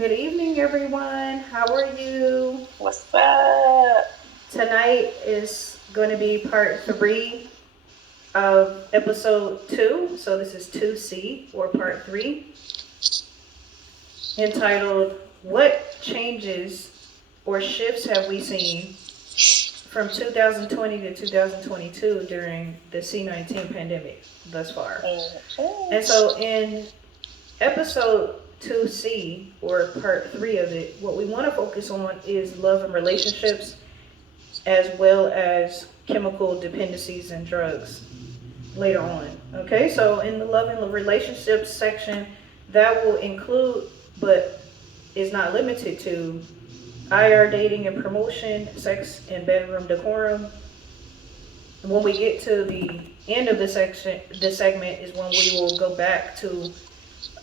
Good evening, everyone. How are you? What's up? Tonight is going to be part three of episode two. So, this is 2C or part three, entitled What Changes or Shifts Have We Seen from 2020 to 2022 during the C19 pandemic thus far? And so, in episode 2C, or part three of it, what we want to focus on is love and relationships, as well as chemical dependencies and drugs later on. Okay, so in the love and relationships section, that will include, but is not limited to, IR dating and promotion, sex and bedroom decorum. When we get to the end of this segment is when we will go back to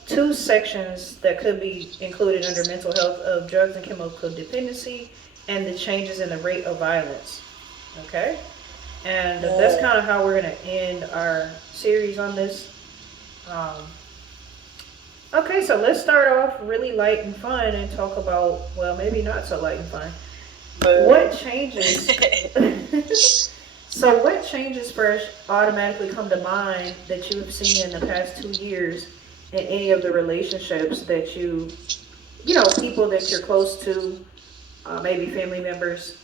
two sections that could be included under mental health of drugs and chemical dependency and the changes in the rate of violence. Okay? And that's kind of how we're going to end our series on this. Okay, so let's start off really light and fun and talk about, well, maybe not so light and fun. What changes? So, what changes, Phresh, automatically come to mind that you've seen in the past 2 years in any of the relationships that people that you're close to, maybe family members?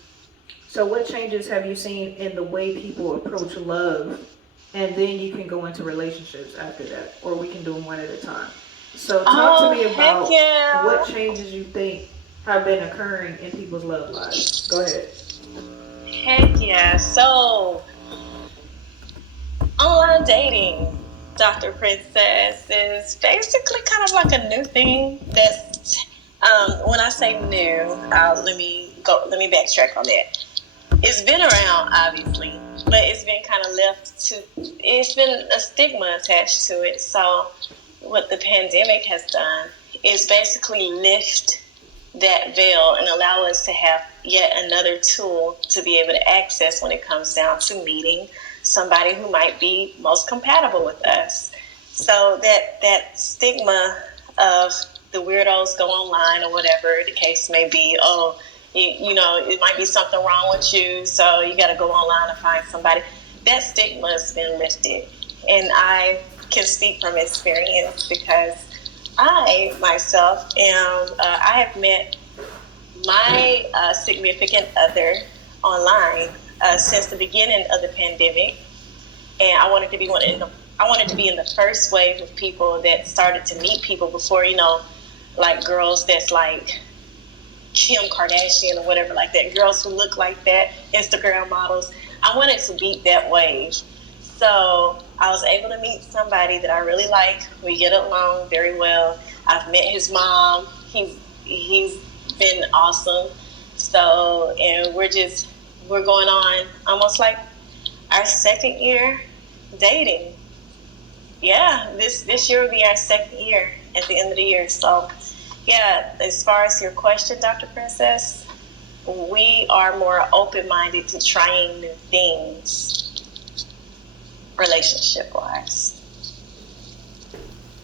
So, what changes have you seen in the way people approach love? And then you can go into relationships after that, or we can do them one at a time. So, talk to me about what changes you think have been occurring in people's love lives. Go ahead. Heck yeah. So, online dating, Dr. Princess, is basically kind of like a new thing that's, when I say new, let me backtrack on that. It's been around, obviously, but it's been kind of it's been a stigma attached to it. So what the pandemic has done is basically lift that veil and allow us to have yet another tool to be able to access when it comes down to meeting somebody who might be most compatible with us. So that stigma of the weirdos go online or whatever the case may be, it might be something wrong with you, so you got to go online and find somebody. That stigma has been lifted. And I can speak from experience because I myself I have met my significant other online since the beginning of the pandemic, and I wanted to be in the first wave of people that started to meet people before, like girls that's like Kim Kardashian or whatever like that, girls who look like that, Instagram models. I wanted to beat that wave. So I was able to meet somebody that I really like. We get along very well. I've met his mom. He's been awesome. So, and we're going on almost like our second year dating. Yeah, this year will be our second year at the end of the year. So, yeah, as far as your question, Dr. Princess, we are more open-minded to trying new things, relationship-wise.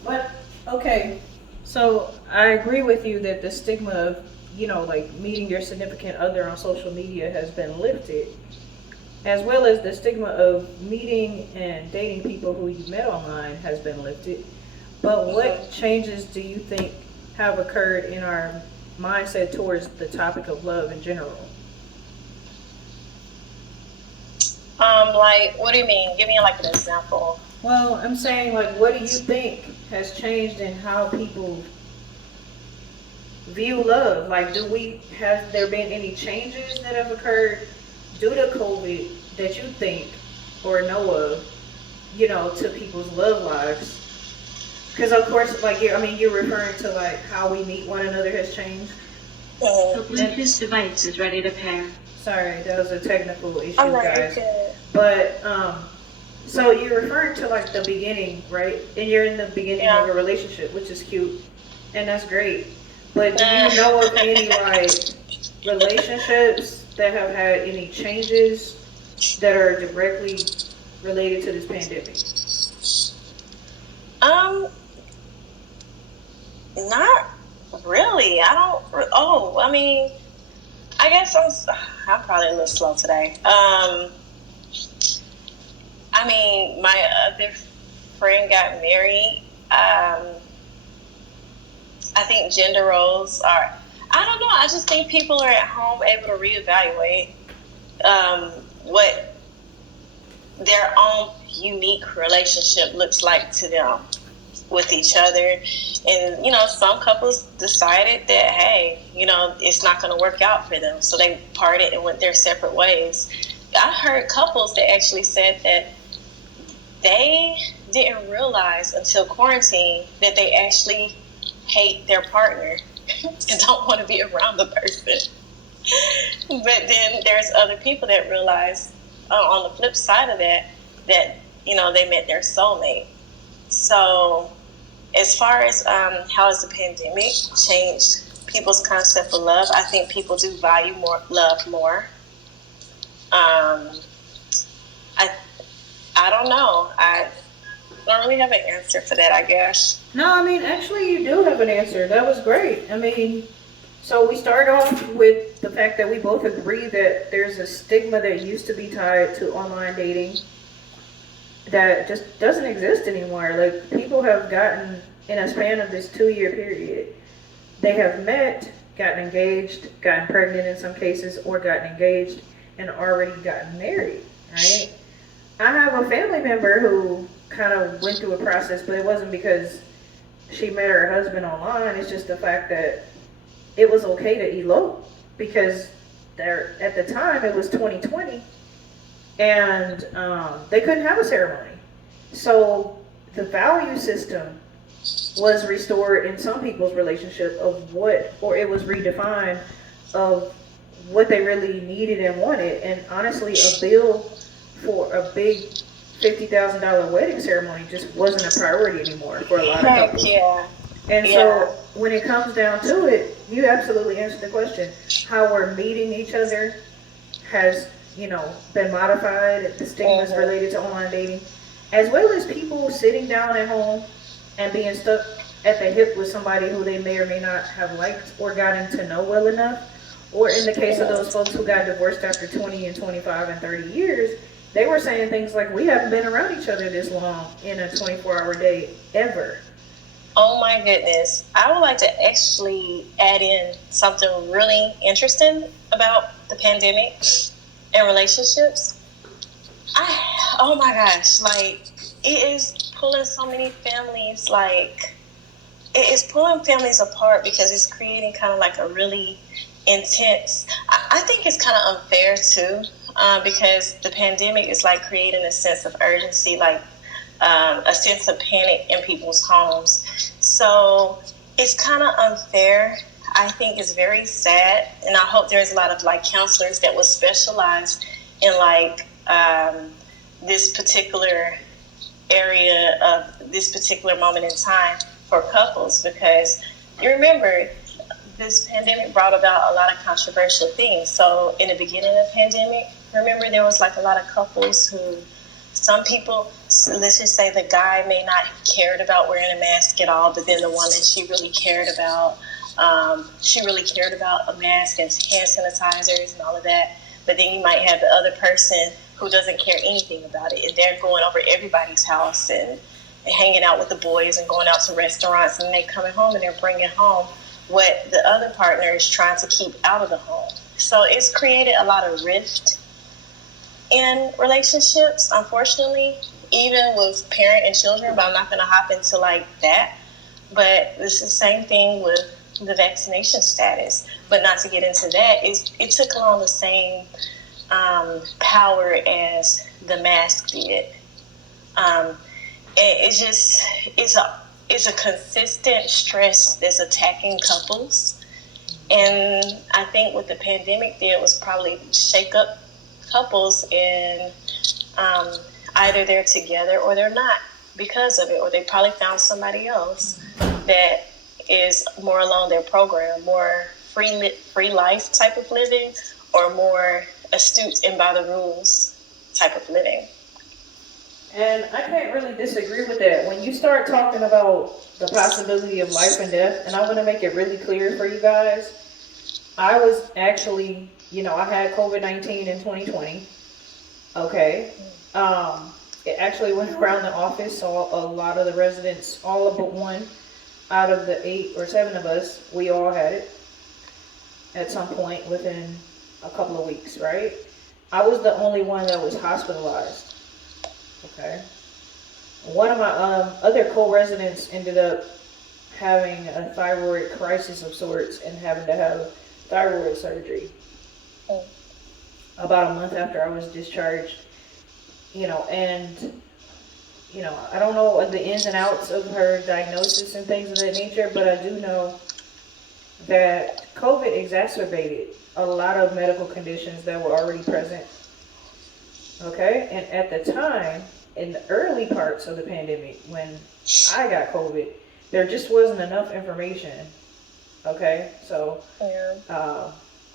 But, okay, so I agree with you that the stigma of, like meeting your significant other on social media has been lifted, as well as the stigma of meeting and dating people who you met online has been lifted. But what changes do you think have occurred in our mindset towards the topic of love in general? Like, what do you mean? Give me like an example. Well, I'm saying, like, what do you think has changed in how people view love? Like, have there been any changes that have occurred due to COVID that you think or know of, to people's love lives? Because of course, like you're referring to like how we meet one another has changed. The Bluetooth device is ready to pair. Sorry, that was a technical issue, guys. But so you're referring to like the beginning, right? And you're in the beginning of a relationship, which is cute, and that's great. But do you know of any like relationships that have had any changes that are directly related to this pandemic? Not Really, I don't. Oh, I mean, I guess I'm probably a little slow today. I mean, my other friend got married. I think gender roles are. I don't know. I just think people are at home able to reevaluate what their own unique relationship looks like to them with each other. And, you know, some couples decided that, hey, you know, it's not going to work out for them. So they parted and went their separate ways. I heard couples that actually said that they didn't realize until quarantine that they actually hate their partner and don't want to be around the person. But then there's other people that realize on the flip side of that, you know, they met their soulmate. So as far as how has the pandemic changed people's concept of love, I think people do value love more. I don't know. I don't really have an answer for that, I guess. No, I mean, actually, you do have an answer. That was great. I mean, so we start off with the fact that we both agree that there's a stigma that used to be tied to online dating that just doesn't exist anymore. Like, people have gotten, in a span of this 2-year period, they have met, gotten engaged, gotten pregnant in some cases, or gotten engaged and already gotten married, right? I have a family member who kind of went through a process, but it wasn't because she met her husband online. It's just the fact that it was okay to elope because at the time it was 2020 and they couldn't have a ceremony. So the value system was restored in some people's relationship of what, or it was redefined of what they really needed and wanted. And honestly, a bill for a big $50,000 wedding ceremony just wasn't a priority anymore for a lot of couples. Yeah. And so when it comes down to it, you absolutely answered the question. How we're meeting each other has, you know, been modified. The stigmas related to online dating, as well as people sitting down at home and being stuck at the hip with somebody who they may or may not have liked or gotten to know well enough. Or in the case of those folks who got divorced after 20 and 25 and 30 years, they were saying things like, we haven't been around each other this long in a 24-hour day ever. Oh my goodness. I would like to actually add in something really interesting about the pandemic and relationships. Oh my gosh, like, it is pulling so many families, like, it is pulling families apart because it's creating kind of like a really intense, I think it's kind of unfair too, because the pandemic is like creating a sense of urgency, like a sense of panic in people's homes. So it's kind of unfair. I think it's very sad, and I hope there's a lot of like counselors that will specialize in like this particular area of this particular moment in time for couples, because you remember this pandemic brought about a lot of controversial things. So in the beginning of the pandemic, remember there was like a lot of couples who, some people, let's just say the guy may not have cared about wearing a mask at all, but then the one that she really cared about a mask and hand sanitizers and all of that. But then you might have the other person who doesn't care anything about it, and they're going over everybody's house and hanging out with the boys and going out to restaurants, and they're coming home and they're bringing home what the other partner is trying to keep out of the home. So it's created a lot of rift in relationships, unfortunately, even with parent and children, but I'm not going to hop into like that. But it's the same thing with the vaccination status. But not to get into that, it took on the same power as the mask did. It's a consistent stress that's attacking couples. And I think what the pandemic did was probably shake up couples, and either they're together or they're not because of it, or they probably found somebody else that is more along their program, more free life type of living, or more astute and by the rules type of living. And I can't really disagree with that. When you start talking about the possibility of life and death, and I want to make it really clear for you guys, I was actually, I had COVID-19 in 2020. Okay. It actually went around the office, saw a lot of the residents, all but one out of the 8 or 7 of us, we all had it at some point within a couple of weeks, right? I was the only one that was hospitalized. Okay. One of my other co-residents ended up having a thyroid crisis of sorts and having to have thyroid surgery about a month after I was discharged. And I don't know the ins and outs of her diagnosis and things of that nature, but I do know that COVID exacerbated a lot of medical conditions that were already present. Okay, and at the time, in the early parts of the pandemic, when I got COVID, there just wasn't enough information. Okay, so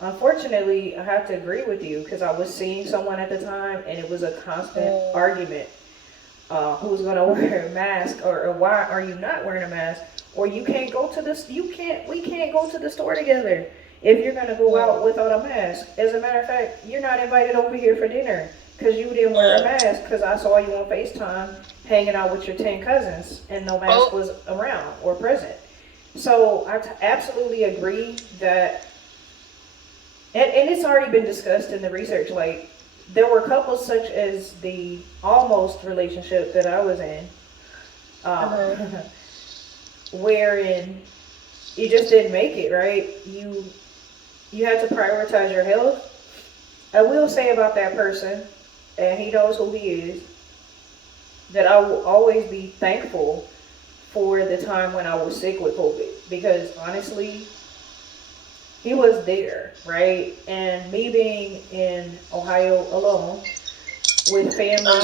unfortunately, I have to agree with you because I was seeing someone at the time, and it was a constant argument. Who's going to wear a mask, or why are you not wearing a mask, or we can't go to the store together if you're going to go out without a mask. As a matter of fact, you're not invited over here for dinner because you didn't wear a mask, because I saw you on FaceTime hanging out with your 10 cousins and no mask was around or present. So I absolutely agree that, and it's already been discussed in the research, like, there were couples such as the almost relationship that I was in, wherein you just didn't make it, right? You had to prioritize your health. I will say about that person, and he knows who he is, that I will always be thankful for the time when I was sick with COVID, because honestly, he was there, right? And me being in Ohio alone with family,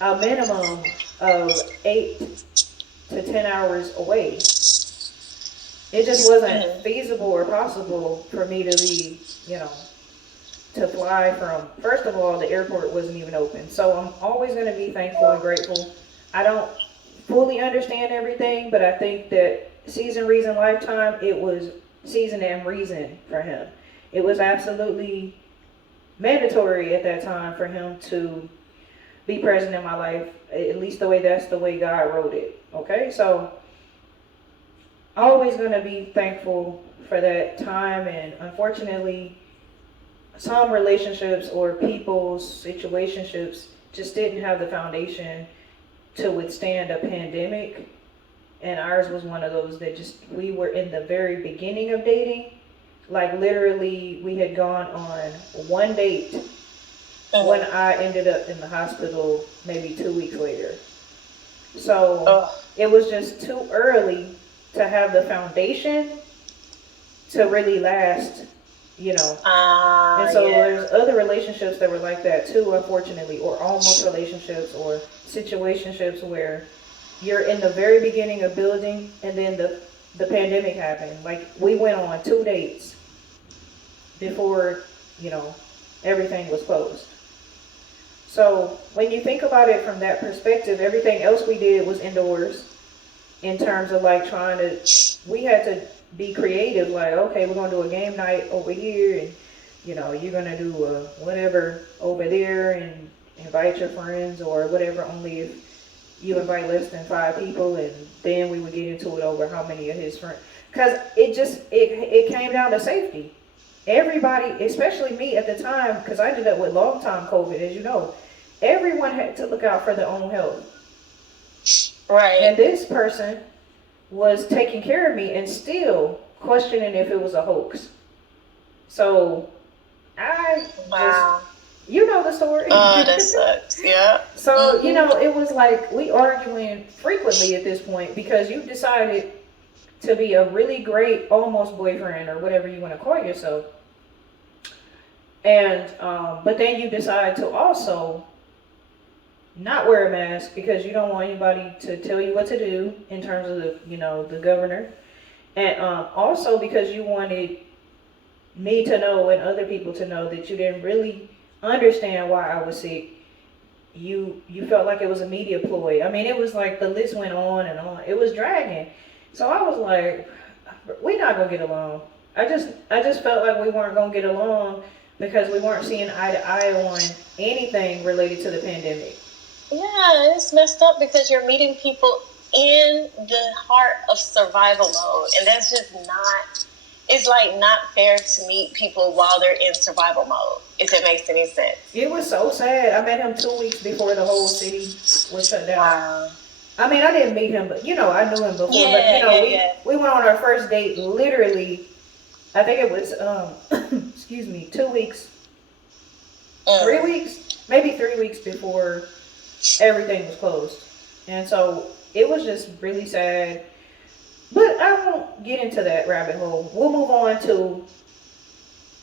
a minimum of 8 to 10 hours away, it just wasn't feasible or possible for me to be, to fly from, first of all, the airport wasn't even open. So I'm always going to be thankful and grateful. I don't fully understand everything, but I think that season, reason, lifetime, it was season and reason for him. It was absolutely mandatory at that time for him to be present in my life, at least that's the way God wrote it. Okay, so always going to be thankful for that time. And unfortunately, some relationships or people's situationships just didn't have the foundation to withstand a pandemic. And ours was one of those that we were in the very beginning of dating. Like, literally, we had gone on one date when I ended up in the hospital maybe 2 weeks later. So it was just too early to have the foundation to really last, And so there's other relationships that were like that too, unfortunately, or almost relationships or situationships where you're in the very beginning of building, and then the pandemic happened. Like, we went on 2 dates before, everything was closed. So when you think about it from that perspective, everything else we did was indoors, in terms of like we had to be creative. Like, okay, we're going to do a game night over here, and, you're going to do whatever over there, and invite your friends or whatever, only if you invite less than 5 people, and then we would get into it over how many of his friends. Because it came down to safety. Everybody, especially me at the time, because I ended up with long time COVID, as you know, everyone had to look out for their own health. Right. And this person was taking care of me and still questioning if it was a hoax. So you know the story. Oh, that sucks. Yeah. So, it was like we arguing frequently at this point, because you decided to be a really great almost boyfriend or whatever you want to call yourself. And, but then you decide to also not wear a mask because you don't want anybody to tell you what to do in terms of the governor. And also because you wanted me to know and other people to know that you didn't really understand why I was sick. you felt like it was a media ploy. I mean, it was like the list went on and on. It was dragging. So I was like, we're not gonna get along. I just felt like we weren't gonna get along because we weren't seeing eye to eye on anything related to the pandemic. Yeah, it's messed up because you're meeting people in the heart of survival mode, and that's just not. It's like not fair to meet people while they're in survival mode. If that makes any sense. It was so sad. I met him 2 weeks before the whole city was shut down. Wow. I mean, I didn't meet him, but I knew him before. Yeah, but we went on our first date literally. I think it was excuse me, 2 weeks, 3 weeks, maybe 3 weeks before everything was closed, and so it was just really sad. But I won't get into that rabbit hole. We'll move on to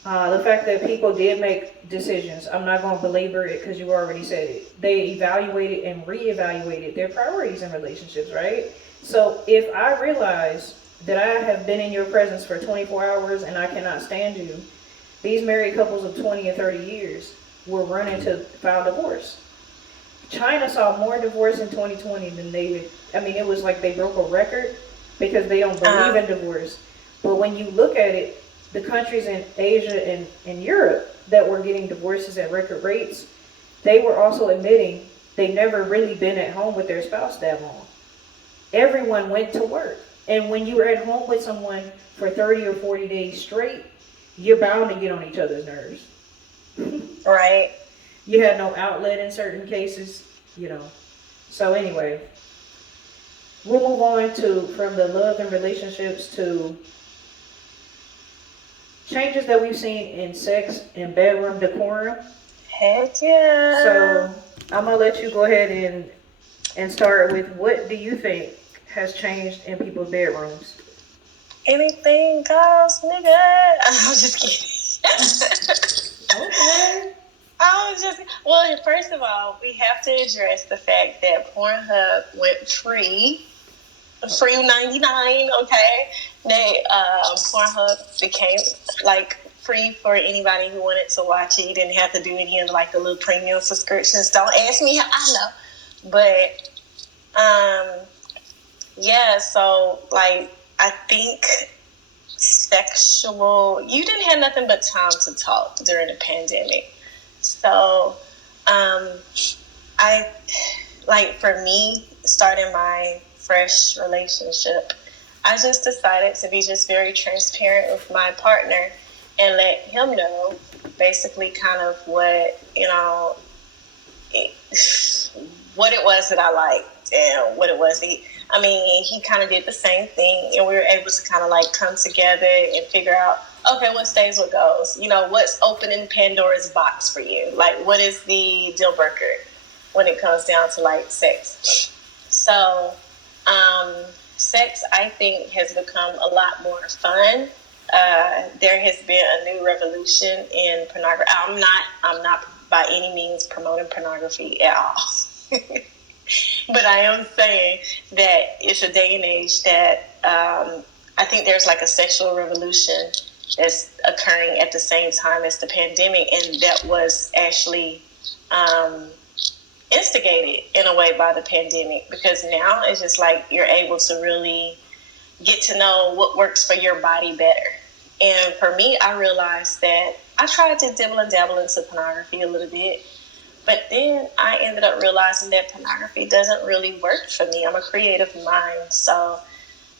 the fact that people did make decisions. I'm not going to belabor it because you already said it. They evaluated and reevaluated their priorities in relationships, right? So if I realize that I have been in your presence for 24 hours and I cannot stand you, these married couples of 20 and 30 years were running to file divorce. China saw more divorce in 2020 than they did. I mean, it was like they broke a record because they don't believe in divorce. But when you look at it, the countries in Asia and Europe that were getting divorces at record rates, they were also admitting they never really been at home with their spouse that long. Everyone went to work. And when you're at home with someone for 30 or 40 days straight, you're bound to get on each other's nerves. Right. You had no outlet in certain cases, So anyway, we'll move on from the love and relationships to changes that we've seen in sex and bedroom decorum. Heck yeah. So I'm gonna let you go ahead and start with, what do you think has changed in people's bedrooms? Anything goes, nigga. I'm just kidding. Okay. Well, first of all, we have to address the fact that Pornhub went free 99, okay? Pornhub became like free for anybody who wanted to watch it. You didn't have to do any of like the little premium subscriptions. Don't ask me how I know. But so like I think you didn't have nothing but time to talk during the pandemic. So I like, for me, starting my fresh relationship, I just decided to be just very transparent with my partner and let him know basically kind of what what it was that I liked and what it was he kind of did the same thing, and we were able to kind of like come together and figure out, okay, what stays, what goes, what's opening Pandora's box for you, like what is the deal breaker when it comes down to like sex. So sex, I think, has become a lot more fun. There has been a new revolution in pornography. I'm not by any means promoting pornography at all. But I am saying that it's a day and age that I think there's like a sexual revolution that's occurring at the same time as the pandemic, and that was actually instigated in a way by the pandemic, because now it's just like you're able to really get to know what works for your body better. And for me, I realized that I tried to dibble and dabble into pornography a little bit, but then I ended up realizing that pornography doesn't really work for me. I'm a creative mind. So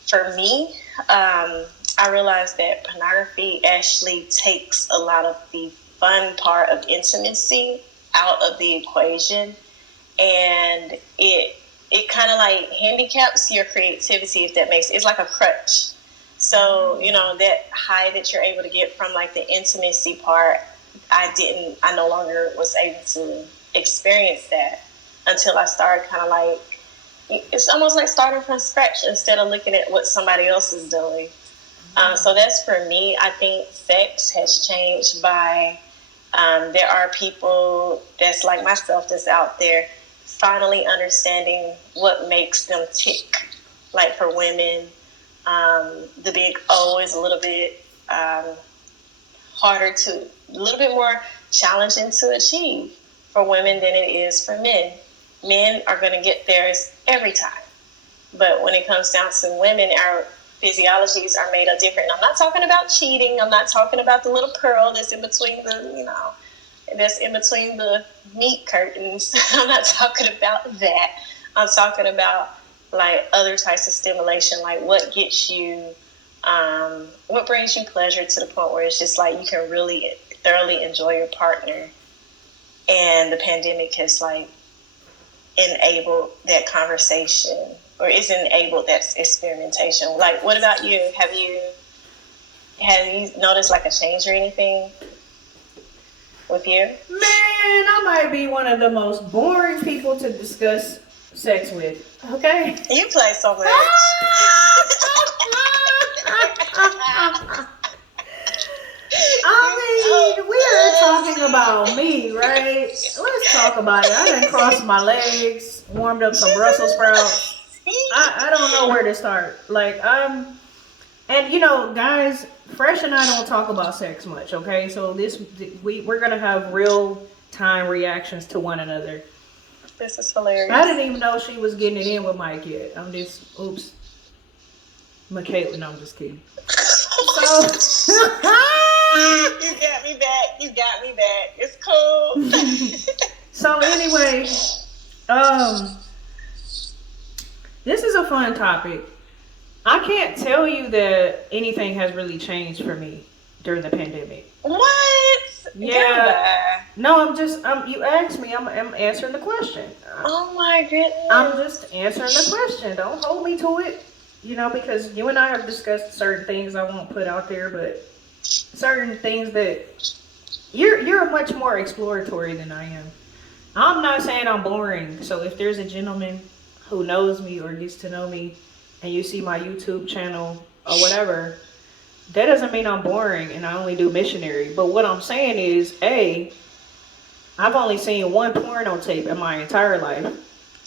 for me, I realized that pornography actually takes a lot of the fun part of intimacy out of the equation, and it kind of like handicaps your creativity, if that makes sense. It's like a crutch. So, that high that you're able to get from like the intimacy part, I no longer was able to experience that until I started kind of like, it's almost like starting from scratch instead of looking at what somebody else is doing. So that's for me. I think sex has changed by, there are people that's like myself that's out there finally understanding what makes them tick. Like for women, the big O is a little bit a little bit more challenging to achieve. for women than it is for men. Men are going to get theirs every time. But when it comes down to women, our physiologies are made up different. I'm not talking about cheating. I'm not talking about the little pearl that's in between that's in between the meat curtains. I'm not talking about that. I'm talking about like other types of stimulation, like what gets you, what brings you pleasure to the point where it's just like you can really thoroughly enjoy your partner. And the pandemic has like enabled that conversation, or is enabled that experimentation. Like, what about you? Have you noticed like a change or anything with you? Man, I might be one of the most boring people to discuss sex with. Okay? You play so much. I mean, we are talking about me, right? Let's talk about it. I done crossed my legs, warmed up some Brussels sprouts. I don't know where to start. Like, and you know, guys, Phresh and I don't talk about sex much, okay? So we're gonna have real time reactions to one another. This is hilarious. I didn't even know she was getting it in with Mike yet. Oops. Michaela, no, I'm just kidding. So, You got me back. It's cool. So anyway, this is a fun topic. I can't tell you that anything has really changed for me during the pandemic. What? Yeah. No, you asked me, I'm answering the question. Oh my goodness. I'm just answering the question. Don't hold me to it. You know, because you and I have discussed certain things I won't put out there, but certain things that you're much more exploratory than I am. I'm not saying I'm boring. So if there's a gentleman who knows me or gets to know me and you see my YouTube channel or whatever, that doesn't mean I'm boring and I only do missionary. But what I'm saying is, I've only seen one porno tape in my entire life.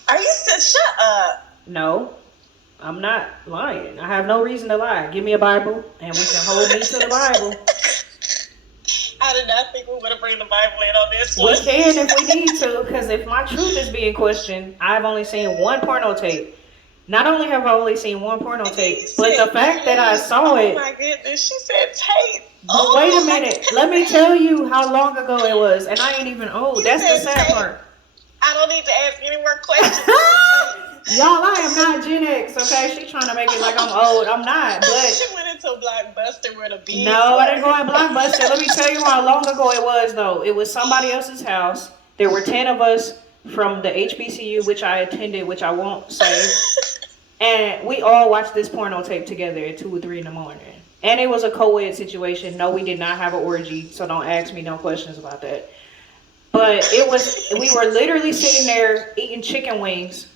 Are you shut up? No, I'm not lying. I have no reason to lie. Give me a Bible and we can hold me to the Bible. I did not think we were going to bring the Bible in on this one. We can if we need to, because if my truth is being questioned, I've only seen one porno tape. Not only have I only seen one porno tape, but the fact that I saw it. Oh my goodness, she said tape. But wait a minute. Let me tell you how long ago it was. And I ain't even old. That's the sad part. I don't need to ask any more questions. Y'all, I am not Gen X, okay? She's trying to make it like I'm old. I'm not, but... She went into Blockbuster with a bead. No, I didn't go in Blockbuster. Let me tell you how long ago it was, though. It was somebody else's house. There were 10 of us from the HBCU, which I attended, which I won't say. And we all watched this porno tape together at 2 or 3 in the morning. And it was a co-ed situation. No, we did not have an orgy, so don't ask me no questions about that. But we were literally sitting there eating chicken wings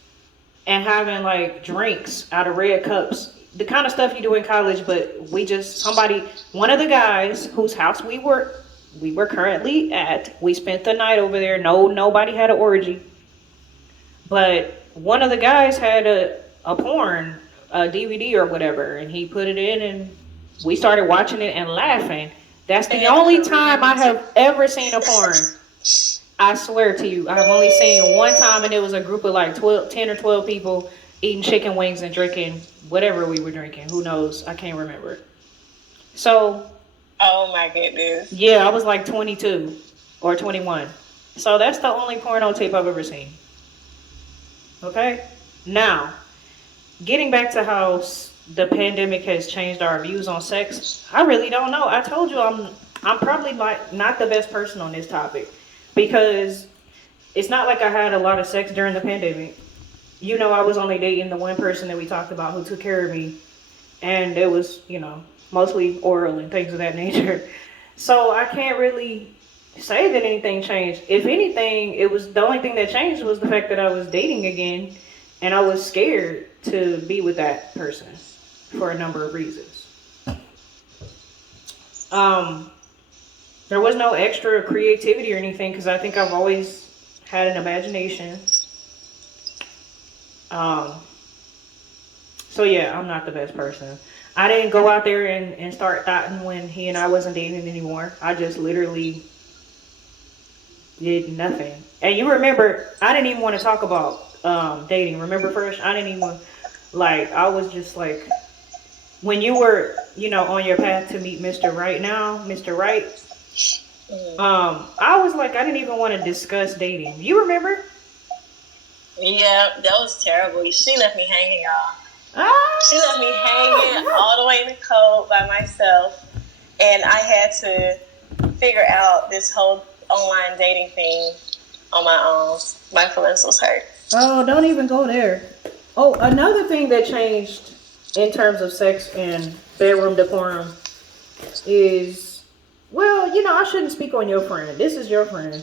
and having like drinks out of red cups. The kind of stuff you do in college, but one of the guys whose house we were currently at, we spent the night over there. No, nobody had an orgy. But one of the guys had a porn, a DVD or whatever, and he put it in and we started watching it and laughing. That's the only time I have ever seen a porn. I swear to you, I have only seen one time, and it was a group of like 10 or 12 people eating chicken wings and drinking whatever we were drinking. Who knows? I can't remember. So. Oh my goodness. Yeah, I was like 22 or 21. So that's the only porno tape I've ever seen. Okay? Now, getting back to how the pandemic has changed our views on sex, I really don't know. I told you I'm probably like not the best person on this topic. Because it's not like I had a lot of sex during the pandemic. You know, I was only dating the one person that we talked about who took care of me. And it was, mostly oral and things of that nature. So I can't really say that anything changed. If anything, the only thing that changed was the fact that I was dating again. And I was scared to be with that person for a number of reasons. There was no extra creativity or anything because I think I've always had an imagination. So yeah, I'm not the best person. I didn't go out there and start thotting when he and I wasn't dating anymore. I just literally did nothing. And you remember, I didn't even want to talk about dating. Remember, Phresh? I didn't even like. I was just like, when you were, on your path to meet Mr. Right now, Mr. Right. I was like, I didn't even want to discuss dating. You remember? Yeah, that was terrible. She left me hanging, y'all. She left me hanging Ah! all the way in the cold by myself, and I had to figure out this whole online dating thing on my own. My feelings was hurt. Oh, don't even go there. Oh, another thing that changed in terms of sex and bedroom decorum is, well, I shouldn't speak on your friend. This is your friend.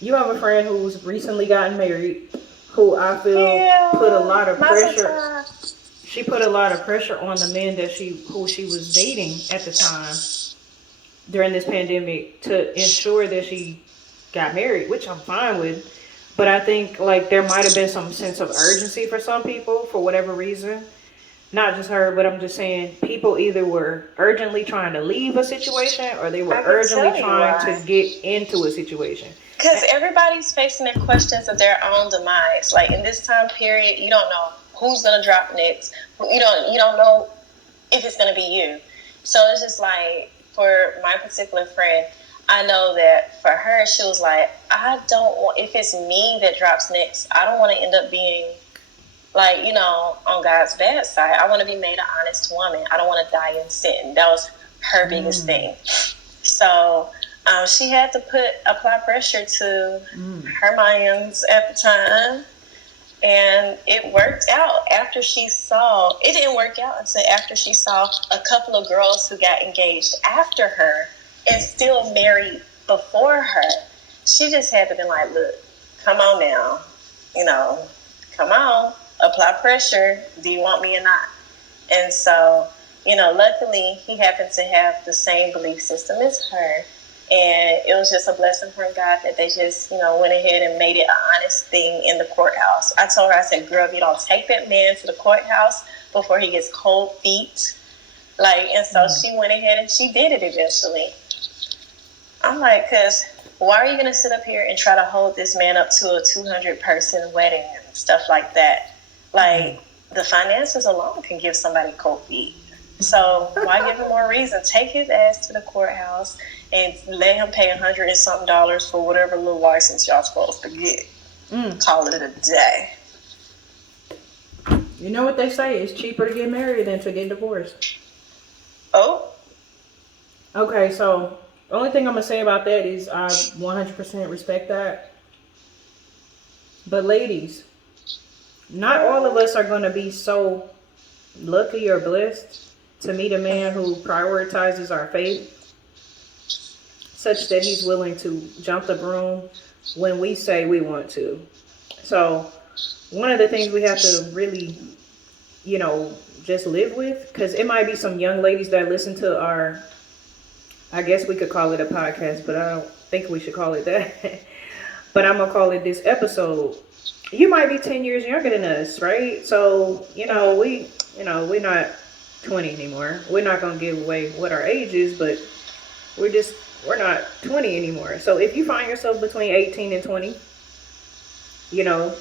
You have a friend who's recently gotten married, who I feel put a lot of pressure. She put a lot of pressure on the men who she was dating at the time during this pandemic to ensure that she got married, which I'm fine with. But I think like there might have been some sense of urgency for some people for whatever reason. Not just her, but I'm just saying people either were urgently trying to leave a situation or they were urgently trying to get into a situation. Because everybody's facing the questions of their own demise. Like in this time period, you don't know who's gonna drop next. You don't know if it's gonna be you. So it's just like for my particular friend, I know that for her, she was like, I don't want, if it's me that drops next, I don't want to end up being like, on God's bad side. I want to be made an honest woman. I don't want to die in sin. That was her biggest thing. So she had to apply pressure to her minds at the time. And it worked out after it didn't work out until after she saw a couple of girls who got engaged after her and still married before her. She just had to be like, look, come on now, come on, apply pressure. Do you want me or not? And so, luckily he happened to have the same belief system as her. And it was just a blessing from God that they just, went ahead and made it an honest thing in the courthouse. I told her, I said, girl, if you don't take that man to the courthouse before he gets cold feet, and so she went ahead and she did it eventually. I'm like, because why are you going to sit up here and try to hold this man up to a 200-person wedding and stuff like that? Like, the finances alone can give somebody cold feet. So why give him more reason? Take his ass to the courthouse and let him pay $100 and something for whatever little license y'all supposed to get. Call it a day. You know what they say? It's cheaper to get married than to get divorced. Oh. Okay, so the only thing I'm going to say about that is I 100% respect that. But ladies, not all of us are going to be so lucky or blessed to meet a man who prioritizes our faith such that he's willing to jump the broom when we say we want to. So one of the things we have to really, just live with, because it might be some young ladies that listen to our, I guess we could call it a podcast, but I don't think we should call it that. But I'm going to call it this episode. You might be 10 years younger than us, right? So, we're not 20 anymore. We're not going to give away what our age is, but we're not 20 anymore. So if you find yourself between 18 and 20, you're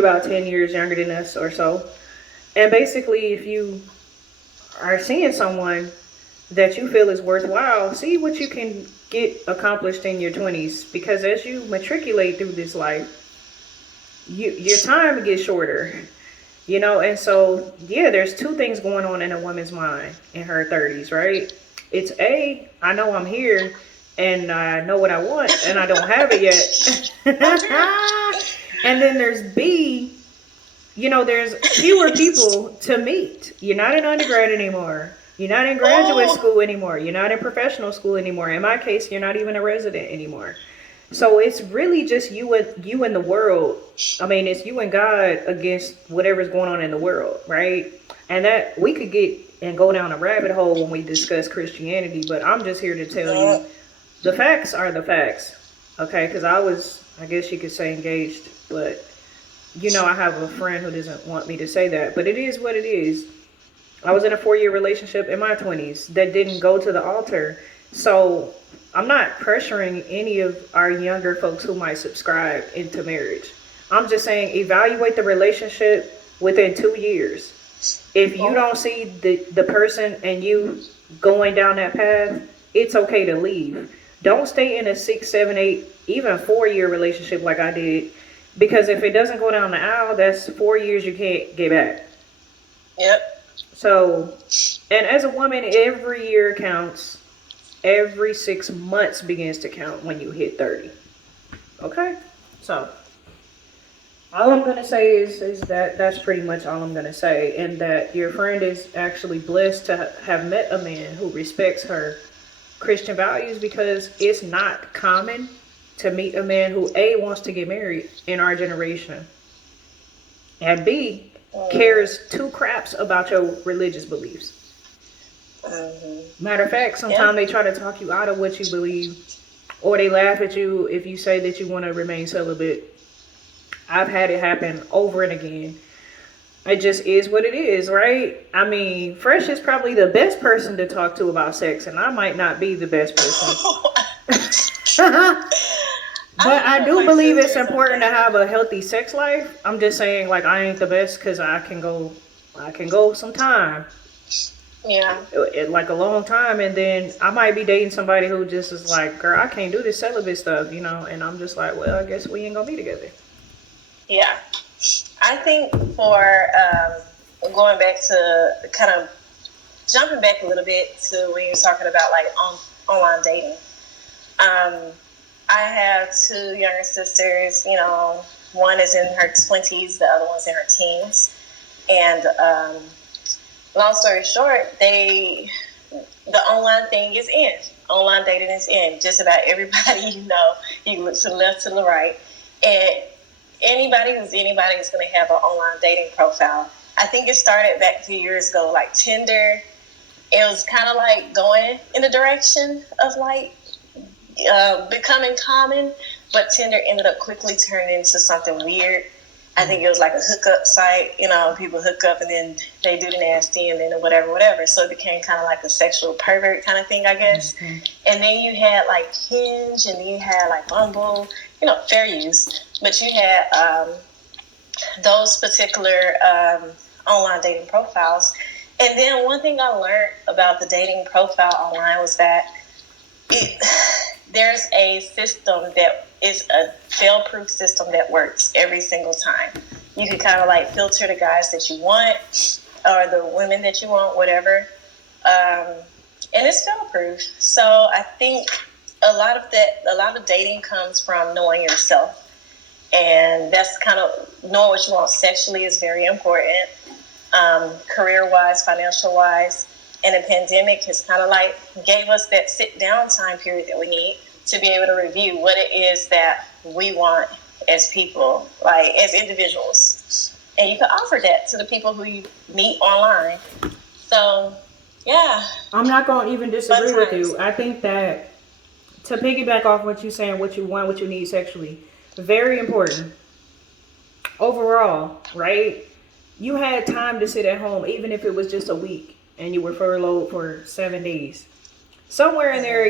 about 10 years younger than us or so. And basically, if you are seeing someone that you feel is worthwhile, see what you can get accomplished in your 20s. Because as you matriculate through this life, your time gets shorter. And so, there's two things going on in a woman's mind in her 30s, right? It's A, I know I'm here and I know what I want and I don't have it yet. And then there's B, there's fewer people to meet. You're not in undergrad anymore. You're not in graduate school anymore. You're not in professional school anymore. In my case, you're not even a resident anymore. So it's really just you and the world. I mean, it's you and God against whatever's going on in the world, right? And that we could get and go down a rabbit hole when we discuss Christianity, but I'm just here to tell you the facts are the facts, okay? Because I guess you could say engaged, but I have a friend who doesn't want me to say that, but it is what it is. I was in a 4-year relationship in my 20s that didn't go to the altar. So I'm not pressuring any of our younger folks who might subscribe into marriage. I'm just saying evaluate the relationship within 2 years. If you don't see the person and you going down that path, it's okay to leave. Don't stay in a 6, 7, 8, even 4 year relationship like I did. Because if it doesn't go down the aisle, that's 4 years you can't get back. Yep. So, and as a woman, every year counts. Every 6 months begins to count when you hit 30. Okay? So, all I'm going to say is that that's pretty much all I'm going to say. And that your friend is actually blessed to have met a man who respects her Christian values, because it's not common to meet a man who A, wants to get married in our generation, and B, cares two craps about your religious beliefs. Matter of fact, sometimes they try to talk you out of what you believe, or they laugh at you if you say that you want to remain celibate. I've had it happen over and again. It just is what it is, right? I mean, Phresh is probably the best person to talk to about sex, and I might not be the best person. But I do believe it's important to have a healthy sex life. I'm just saying, like, I ain't the best because I can go some time. Yeah. Like a long time, and then I might be dating somebody who just is like, girl, I can't do this celibate stuff, you know, and I'm just like, well, I guess we ain't gonna be together. Yeah. I think for going back to kind of jumping back a little bit to when you were talking about like online dating. I have two younger sisters, you know, one is in her 20s, the other one's in her teens. And long story short, the online thing is in. Online dating is in. Just about everybody you know, you look to the left, to the right. And anybody is going to have an online dating profile. I think it started back a few years ago, like Tinder. It was kind of like going in the direction of like becoming common, but Tinder ended up quickly turning into something weird. I think it was like a hookup site, you know, people hook up and then they do the nasty and then whatever. So it became kind of like a sexual pervert kind of thing, I guess. Mm-hmm. And then you had like Hinge, and then you had like Bumble, you know, fair use. But you had those particular online dating profiles. And then one thing I learned about the dating profile online was that there's a system that is a fail-proof system that works every single time. You can kind of like filter the guys that you want or the women that you want, whatever. And it's fail-proof. So I think a lot of dating comes from knowing yourself. And that's kind of knowing what you want sexually is very important. Career-wise, financial-wise. And the pandemic has kind of like gave us that sit-down time period that we need to be able to review what it is that we want as people, like as individuals. And you can offer that to the people who you meet online. So, yeah. I'm not going to even disagree with you. I think that to piggyback off what you're saying, what you want, what you need sexually, very important. Overall, right? You had time to sit at home, even if it was just a week, and you were furloughed for 7 days. Somewhere in there,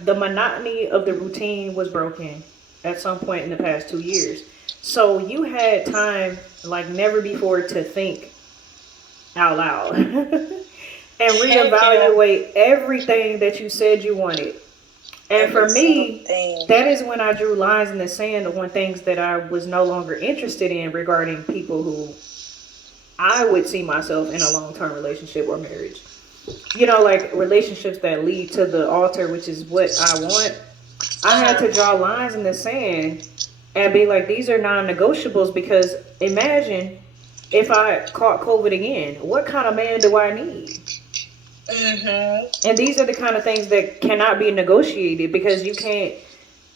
the monotony of the routine was broken at some point in the past 2 years. So you had time like never before to think out loud and reevaluate everything that you said you wanted. And for me, that is when I drew lines in the sand on things that I was no longer interested in regarding people who I would see myself in a long-term relationship or marriage. You know, like relationships that lead to the altar, which is what I want. I had to draw lines in the sand and be like, these are non-negotiables, because imagine if I caught COVID again, what kind of man do I need? Mm-hmm. And these are the kind of things that cannot be negotiated, because you can't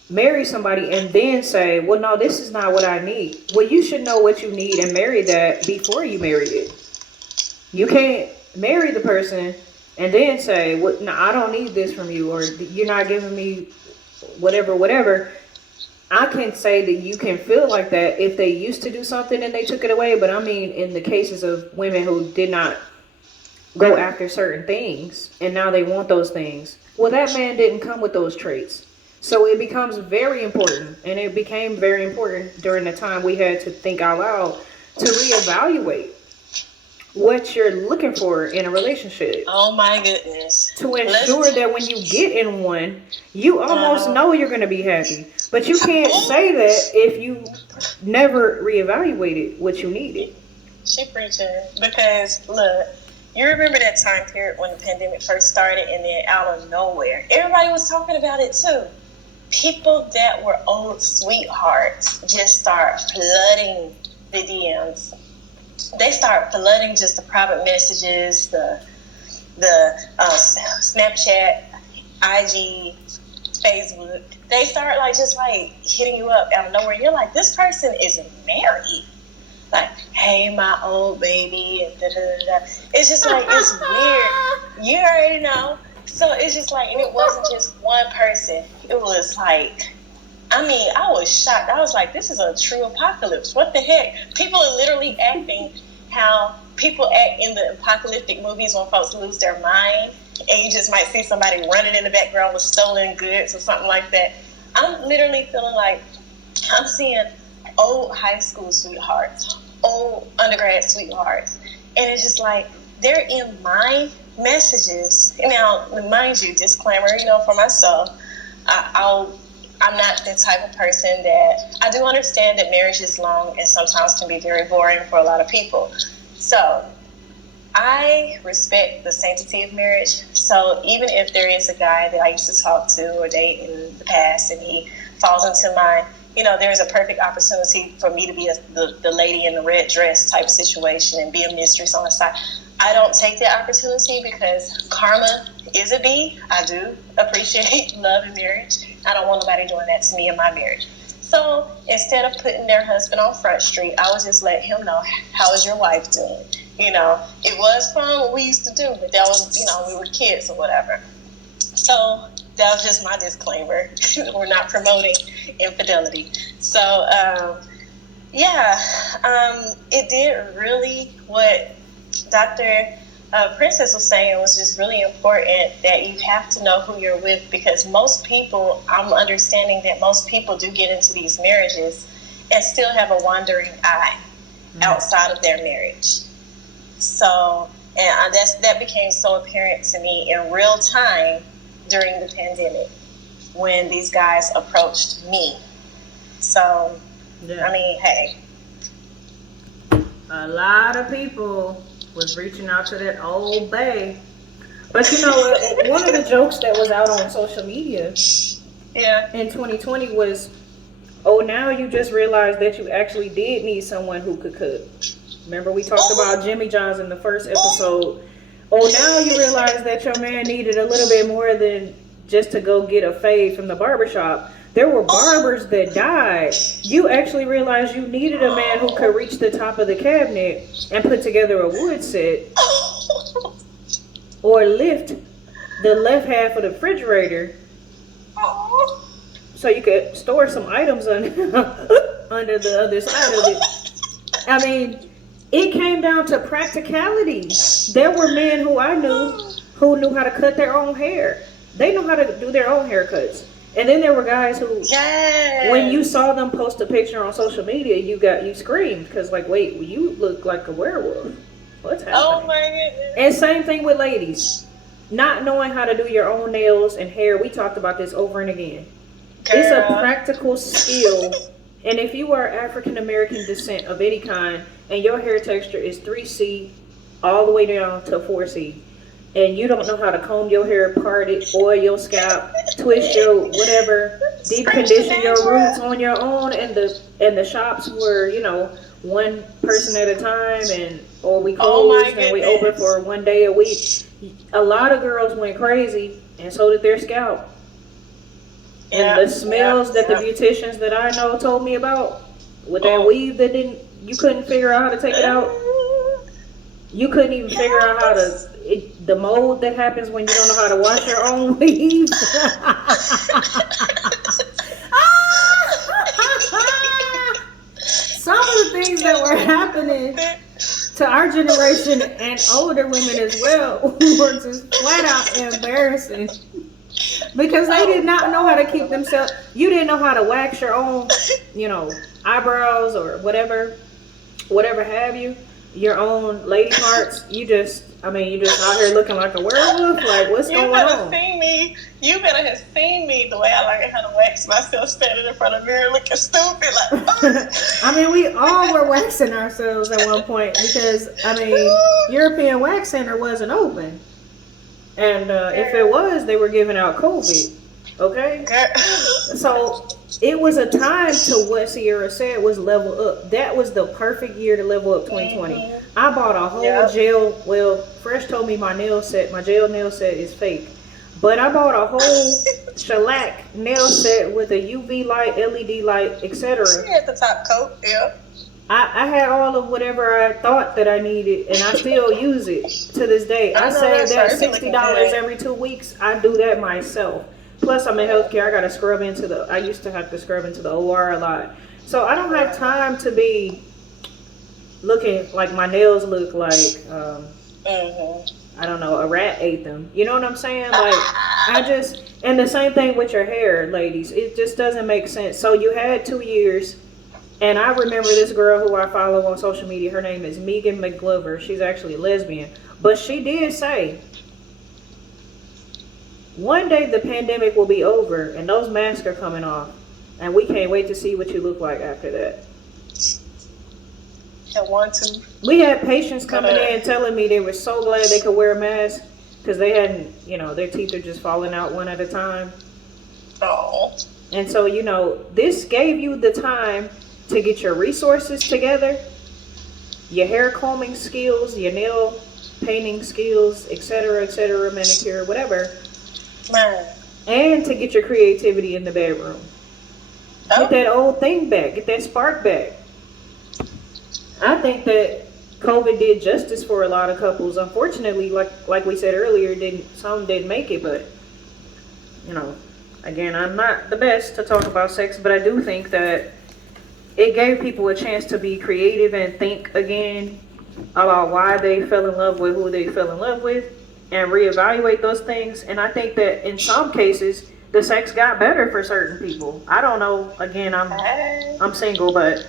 marry somebody and then say, well, no, this is not what I need. Well, you should know what you need and marry that before you marry it. You can't marry the person and then say, well, no, I don't need this from you, or you're not giving me whatever. I can say that you can feel like that if they used to do something and they took it away. But I mean, in the cases of women who did not go after certain things, and now they want those things. Well, that man didn't come with those traits. So it becomes very important, and it became very important during the time we had to think out loud to reevaluate what you're looking for in a relationship. Oh my goodness. To ensure that when you get in one, you almost know you're going to be happy. But you can't say that if you never reevaluated what you needed. She preaching. Because, look, you remember that time period when the pandemic first started, and then out of nowhere, everybody was talking about it too. People that were old sweethearts just start flooding the DMs. They start flooding just the private messages, the Snapchat, IG, Facebook. They start just hitting you up out of nowhere. You're like, this person is married. Like, hey, my old baby, and da da da da. It's just it's weird. You already know. So it's just and it wasn't just one person. It was I was shocked. I was like, this is a true apocalypse. What the heck? People are literally acting how people act in the apocalyptic movies when folks lose their mind, and you just might see somebody running in the background with stolen goods or something like that. I'm literally feeling like I'm seeing old high school sweethearts, old undergrad sweethearts, and it's just they're in my messages. Now, mind you, disclaimer, for myself, I'm not the type of person that, I do understand that marriage is long and sometimes can be very boring for a lot of people. So I respect the sanctity of marriage. So even if there is a guy that I used to talk to or date in the past and he falls into my, there's a perfect opportunity for me to be the lady in the red dress type situation and be a mistress on the side. I don't take that opportunity because karma is a bee. I do appreciate love and marriage. I don't want nobody doing that to me in my marriage. So instead of putting their husband on Front Street, I would just let him know, how is your wife doing? It was fun what we used to do, but that was, we were kids or whatever. So that was just my disclaimer. We're not promoting infidelity. So, it did really what Dr. Princess was saying was just really important, that you have to know who you're with, because most people, I'm understanding that most people do get into these marriages and still have a wandering eye outside of their marriage. So, and that became so apparent to me in real time during the pandemic when these guys approached me. So, yeah. Hey. A lot of people was reaching out to that old bae. But one of the jokes that was out on social media in 2020 was, oh, now you just realized that you actually did need someone who could cook. Remember we talked about Jimmy John's in the first episode. Oh, now you realize that your man needed a little bit more than just to go get a fade from the barbershop. There were barbers that died. You actually realized you needed a man who could reach the top of the cabinet and put together a wood set, or lift the left half of the refrigerator so you could store some items under the other side of it. It came down to practicality. There were men who I knew who knew how to cut their own hair. They know how to do their own haircuts. And then there were guys who, when you saw them post a picture on social media, you screamed because, wait, you look like a werewolf. What's happening? Oh my goodness! And same thing with ladies, not knowing how to do your own nails and hair. We talked about this over and again. Girl. It's a practical skill, and if you are African American descent of any kind, and your hair texture is 3C all the way down to 4C. And you don't know how to comb your hair, part it, oil your scalp, twist your whatever, deep condition your roots on your own, and the shops were, one person at a time, or we closed and we open for one day a week. A lot of girls went crazy, and so did their scalp. And the smells that the beauticians that I know told me about, with that weave that you couldn't figure out how to take it out. You couldn't even figure out how to, the mold that happens when you don't know how to wash your own weave. Some of the things that were happening to our generation and older women as well were just flat out embarrassing because they did not know how to keep themselves. You didn't know how to wax your own, eyebrows or whatever have you, your own lady parts. You just out here looking like a werewolf. Like, what's going on? You better have seen me the way I learned how to wax myself, standing in front of the mirror looking stupid. Like, oh. We all were waxing ourselves at one point because European Wax Center wasn't open, and if it was, they were giving out COVID. Okay, so it was a time to what Sierra said was level up. That was the perfect year to level up 2020. Mm-hmm. I bought a whole gel. Well, Phresh told me my gel nail set is fake. But I bought a whole shellac nail set with a UV light, LED light, etc. She had the top coat, yeah. I had all of whatever I thought that I needed, and I still use it to this day. I save that $60 every 2 weeks. I do that myself. Plus, I'm in healthcare. I gotta scrub I used to have to scrub into the OR a lot. So I don't have time to be looking like my nails look like, I don't know, a rat ate them. You know what I'm saying? Like, and the same thing with your hair, ladies. It just doesn't make sense. So you had 2 years, and I remember this girl who I follow on social media. Her name is Megan McGlover. She's actually a lesbian. But she did say, one day the pandemic will be over, and those masks are coming off, and we can't wait to see what you look like after that. We had patients coming in telling me they were so glad they could wear a mask because they hadn't, their teeth are just falling out one at a time. Oh. And so, this gave you the time to get your resources together, your hair combing skills, your nail painting skills, etc., manicure, whatever, and to get your creativity in the bedroom. Get that old thing back. Get that spark back. I think that COVID did justice for a lot of couples. Unfortunately, like we said earlier, some didn't make it, but again, I'm not the best to talk about sex, but I do think that it gave people a chance to be creative and think again about why they fell in love with who they fell in love with and reevaluate those things. And I think that in some cases, the sex got better for certain people. I don't know. Again, I'm single, but...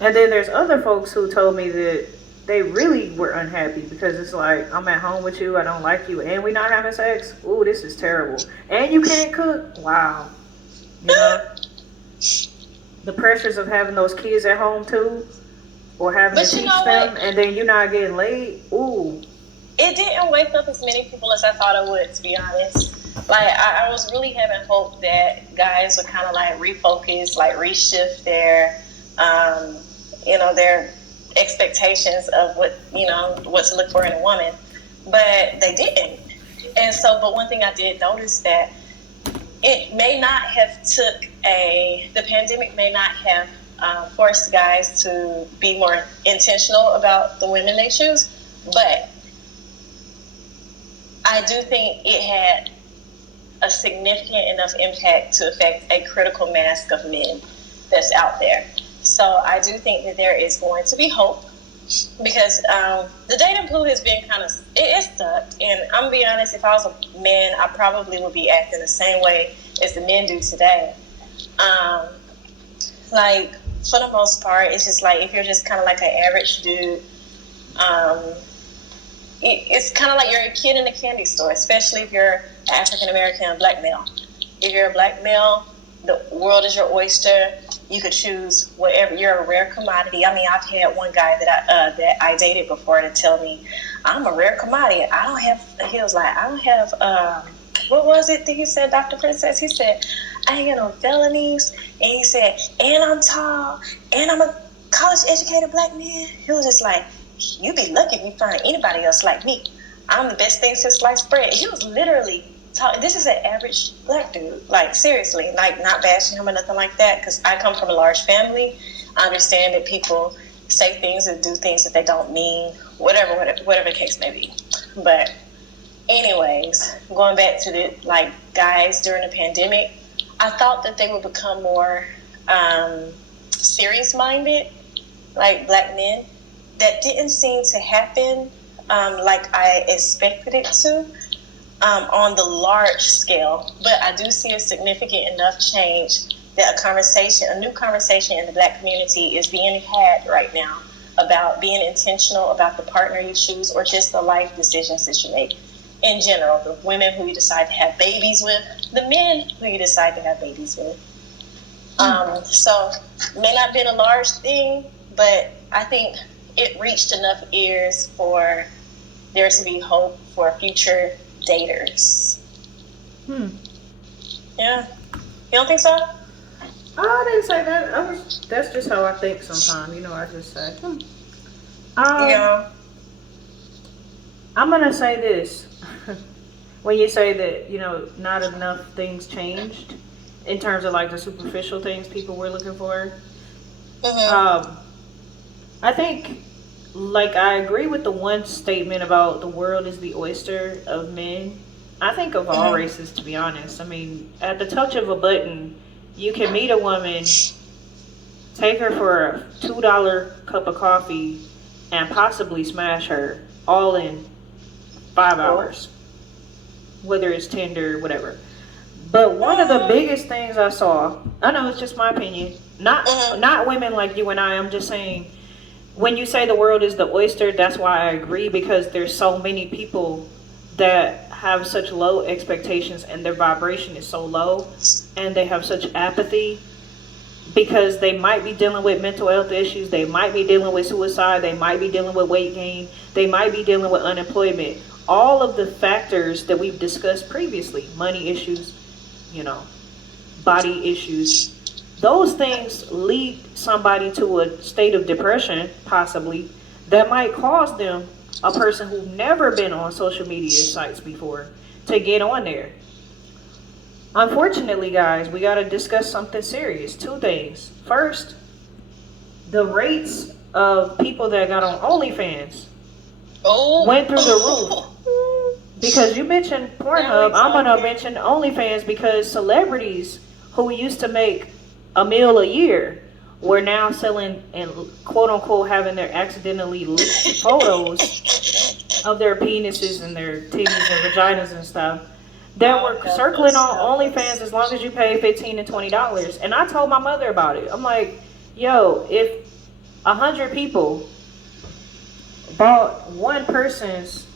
And then there's other folks who told me that they really were unhappy because it's like, I'm at home with you, I don't like you, and we're not having sex? Ooh, this is terrible. And you can't cook? Wow. The pressures of having those kids at home too, or having to teach them, and then you're not getting laid? Ooh. It didn't wake up as many people as I thought it would, to be honest. Like, I was really having hope that guys would kind of like refocus, like reshift their expectations of what to look for in a woman, but they didn't. And so, but one thing I did notice that it may not have the pandemic may not have forced guys to be more intentional about the women they choose, but I do think it had a significant enough impact to affect a critical mass of men that's out there. So I do think that there is going to be hope because the dating pool has been it sucked. And I'm going to be honest, if I was a man, I probably would be acting the same way as the men do today. Like, for the most part, it's just like, if you're just kind of like an average dude, it's kind of like you're a kid in a candy store, especially if you're African-American and black male. If you're a black male, the world is your oyster. You could choose whatever. You're a rare commodity. I mean, I've had one guy that I dated before to tell me, I'm a rare commodity. He was like, I don't have, what was it that he said, Dr. Princess? He said, I ain't got no felonies. And he said, and I'm tall, and I'm a college-educated black man. He was just like, you be lucky if you find anybody else like me. I'm the best thing since sliced bread. He was literally talking. This is an average black dude. Like, seriously, like, not bashing him or nothing like that, because I come from a large family. I understand that people say things and do things that they don't mean, whatever the case may be. But anyways, going back to the guys during the pandemic, I thought that they would become more serious-minded, like black men. that didn't seem to happen like I expected it to on the large scale. But I do see a significant enough change that a new conversation in the Black community is being had right now about being intentional about the partner you choose or just the life decisions that you make in general. The women who you decide to have babies with, the men who you decide to have babies with. So may not have been a large thing, but I think it reached enough ears for there to be hope for future daters. Yeah. You don't think so? I didn't say that. That's just how I think sometimes. You know, I just say, Yeah. I'm gonna say this. When you say that, you know, not enough things changed in terms of like the superficial things people were looking for. I think, like, I agree with the one statement about the world is the oyster of men. I think of all races, to be honest. I mean, at the touch of a button, you can meet a woman, take her for a $2 cup of coffee, and possibly smash her all in 5 hours. Whether it's Tinder or whatever. But one of the biggest things I saw, I know it's just my opinion, not women like you and I'm just saying, when you say the world is the oyster, that's why I agree, because there's so many people that have such low expectations and their vibration is so low and they have such apathy because they might be dealing with mental health issues, they might be dealing with suicide, they might be dealing with weight gain, they might be dealing with unemployment. All of the factors that we've discussed previously, money issues, you know, body issues, those things lead somebody to a state of depression, possibly, that might cause them, a person who's never been on social media sites before, to get on there. Unfortunately, guys, we got to discuss something serious. 2 things. First, the rates of people that got on OnlyFans went through the roof. Because you mentioned Pornhub, I'm going to mention OnlyFans because celebrities who used to make $1 million a year were now selling and quote unquote having their accidentally leaked photos of their penises and their titties and vaginas and stuff that were circling on OnlyFans as long as you pay $15 and $20. And I told my mother about it. I'm like, yo, if 100 people bought one person's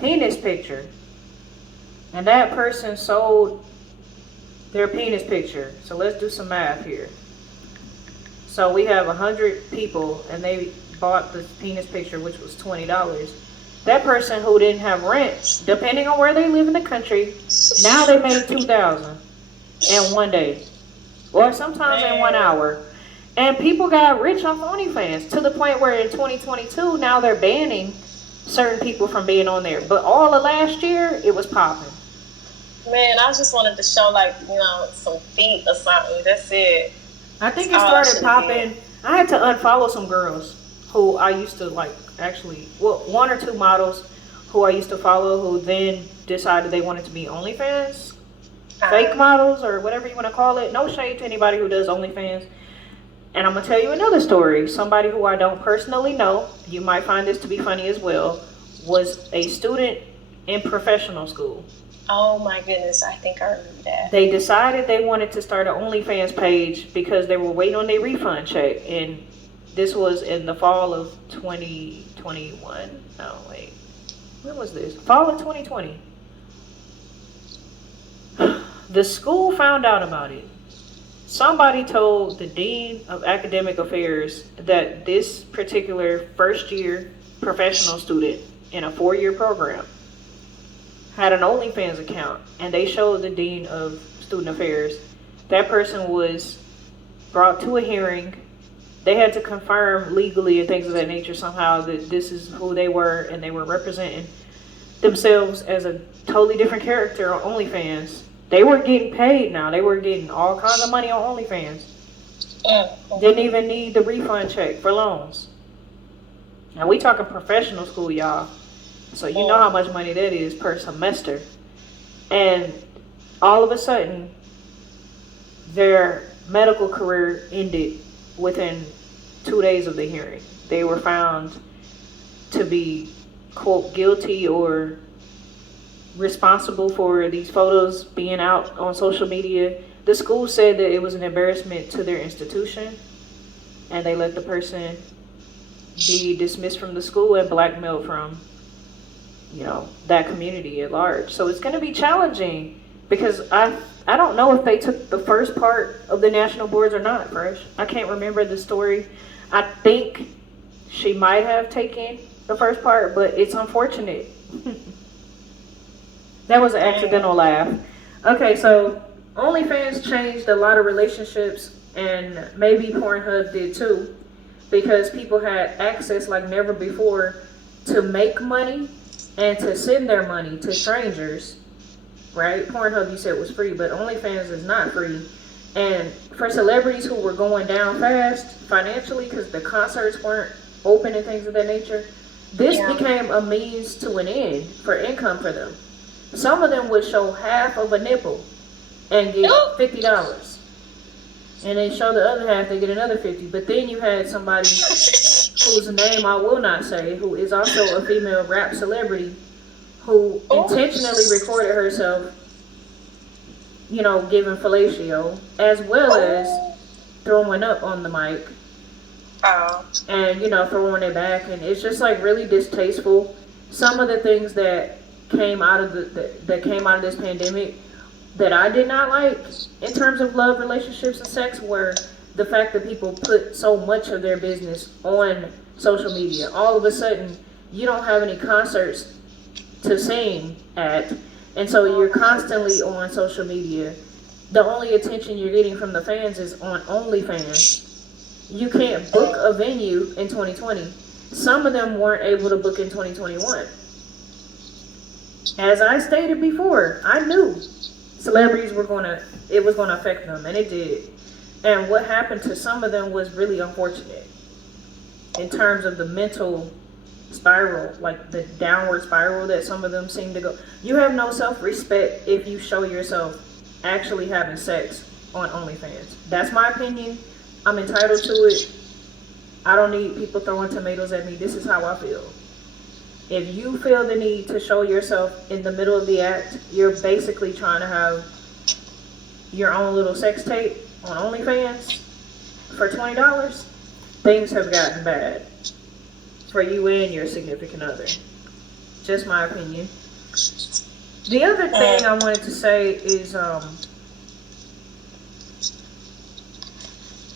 penis picture and that person sold their penis picture, so let's do some math here. So we have 100 people and they bought the penis picture, which was $20. That person who didn't have rent, depending on where they live in the country, now they made $2,000 in one day, or sometimes in 1 hour. And people got rich off OnlyFans to the point where in 2022 now they're banning certain people from being on there. But all of last year it was popping. Man, I just wanted to show, like, you know, some feet or something. That's it. I think it started popping. I had to unfollow some girls who I used to like, actually, well, 1 or 2 models who I used to follow who then decided they wanted to be OnlyFans. Fake models or whatever you want to call it. No shade to anybody who does OnlyFans. And I'm going to tell you another story. Somebody who I don't personally know, you might find this to be funny as well, was a student in professional school. Oh my goodness, I think I remember that. They decided they wanted to start an OnlyFans page because they were waiting on their refund check. And this was in the fall of 2021. No, wait. When was this? Fall of 2020. The school found out about it. Somebody told the Dean of Academic Affairs that this particular first-year professional student in a 4-year program had an OnlyFans account, and they showed the Dean of Student Affairs. That person was brought to a hearing. They had to confirm legally and things of that nature somehow that this is who they were, and they were representing themselves as a totally different character on OnlyFans. They were getting paid now. They were getting all kinds of money on OnlyFans. Didn't even need the refund check for loans. Now we talking professional school, y'all. So you know how much money that is per semester. And all of a sudden, their medical career ended within 2 days of the hearing. They were found to be, quote, guilty or responsible for these photos being out on social media. The school said that it was an embarrassment to their institution, and they let the person be dismissed from the school and blackmailed from, that community at large. So it's going to be challenging because I don't know if they took the first part of the national boards or not, Phresh. I can't remember the story. I think she might have taken the first part, but it's unfortunate. That was an accidental laugh. Okay, so OnlyFans changed a lot of relationships, and maybe Pornhub did too, because people had access like never before to make money and to send their money to strangers, right? Pornhub, you said, was free, but OnlyFans is not free. And for celebrities who were going down fast financially because the concerts weren't open and things of that nature, this became a means to an end for income for them. Some of them would show half of a nipple and get $50. And they show the other half, they get another $50. But then you had somebody whose name I will not say, who is also a female rap celebrity, who intentionally recorded herself, giving fellatio, as well as throwing up on the mic. And, throwing it back. And it's just like really distasteful. Some of the things that came out of this pandemic that I did not like in terms of love, relationships, and sex were the fact that people put so much of their business on social media. All of a sudden, you don't have any concerts to sing at, and so you're constantly on social media. The only attention you're getting from the fans is on OnlyFans. You can't book a venue in 2020. Some of them weren't able to book in 2021. As I stated before, I knew celebrities it was gonna affect them, and it did. And what happened to some of them was really unfortunate in terms of the mental spiral, like the downward spiral that some of them seem to go. You have no self-respect if you show yourself actually having sex on OnlyFans. That's my opinion. I'm entitled to it. I don't need people throwing tomatoes at me. This is how I feel. If you feel the need to show yourself in the middle of the act, you're basically trying to have your own little sex tape on OnlyFans for $20. Things have gotten bad for you and your significant other. Just my opinion. The other thing I wanted to say is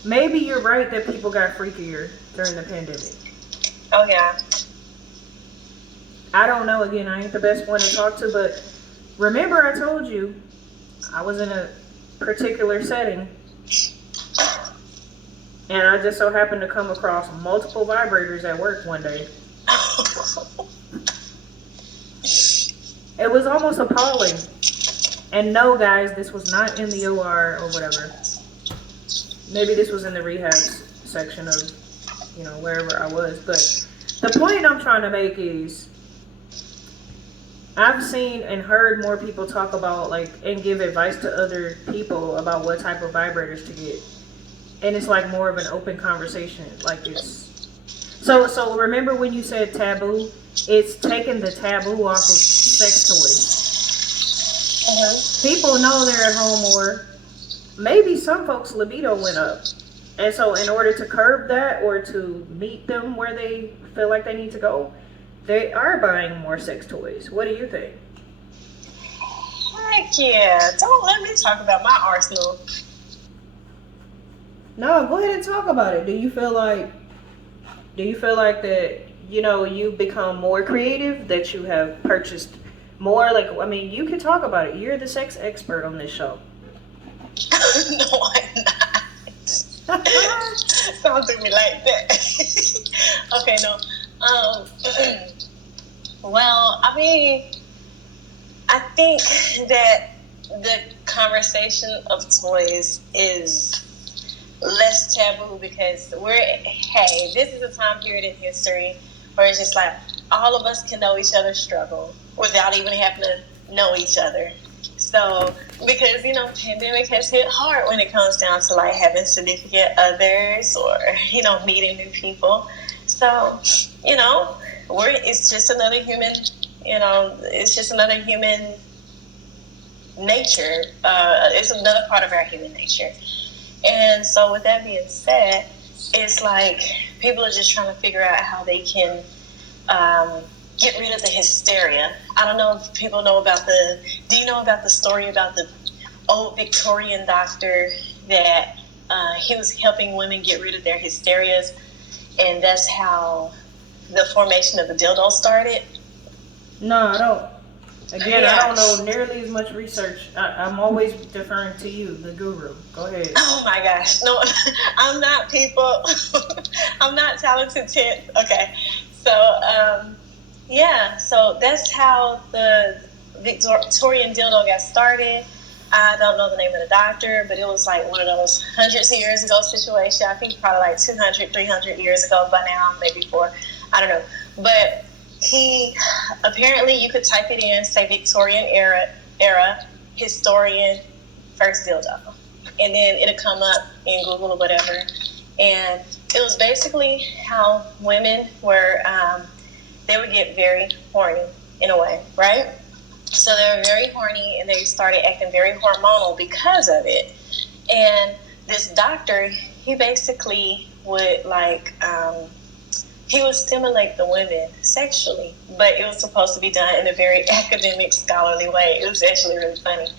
maybe you're right that people got freakier during the pandemic. Oh, yeah. I don't know. Again, I ain't the best one to talk to, but remember I told you I was in a particular setting, and I just so happened to come across multiple vibrators at work one day. It was almost appalling. And no, guys, this was not in the OR or whatever. Maybe this was in the rehab section of, wherever I was. But the point I'm trying to make is, I've seen and heard more people talk about, and give advice to other people about what type of vibrators to get. And it's more of an open conversation. So remember when you said taboo? It's taking the taboo off of sex toys. People know they're at home more. Maybe some folks' libido went up. And so in order to curb that or to meet them where they feel like they need to go, they are buying more sex toys. What do you think? Heck yeah. Don't let me talk about my arsenal. No, go ahead and talk about it. Do you feel like that, you've become more creative, that you have purchased more? You can talk about it. You're the sex expert on this show. No, I'm not. Don't do me like that. Okay, no. Well, I think that the conversation of toys is less taboo because this is a time period in history where it's just all of us can know each other's struggle without even having to know each other. So, because, you know, pandemic has hit hard when it comes down to like having significant others or, you know, meeting new people. So, you know, it's just another human, you know, it's just another human nature. It's another part of our human nature. And so with that being said, it's like people are just trying to figure out how they can get rid of the hysteria. I don't know if people know about do you know about the story about the old Victorian doctor that he was helping women get rid of their hysterias, and that's how the formation of the dildo started? No, I don't. Again, Yeah. I don't know nearly as much research. I'm always deferring to you, the guru. Go ahead. Oh my gosh. No, I'm not, people. I'm not talented tip. Okay. So, yeah. So that's how the Victorian dildo got started. I don't know the name of the doctor, but it was like one of those hundreds of years ago situation. I think probably like 200, 300 years ago by now, maybe 4. I don't know. But he, apparently you could type it in, say Victorian era historian first dildo, and then it'll come up in Google or whatever. And it was basically how women were, they would get very horny in a way, right? So they were very horny and they started acting very hormonal because of it. And this doctor, he basically would like, he would stimulate the women sexually, but it was supposed to be done in a very academic, scholarly way. It was actually really funny.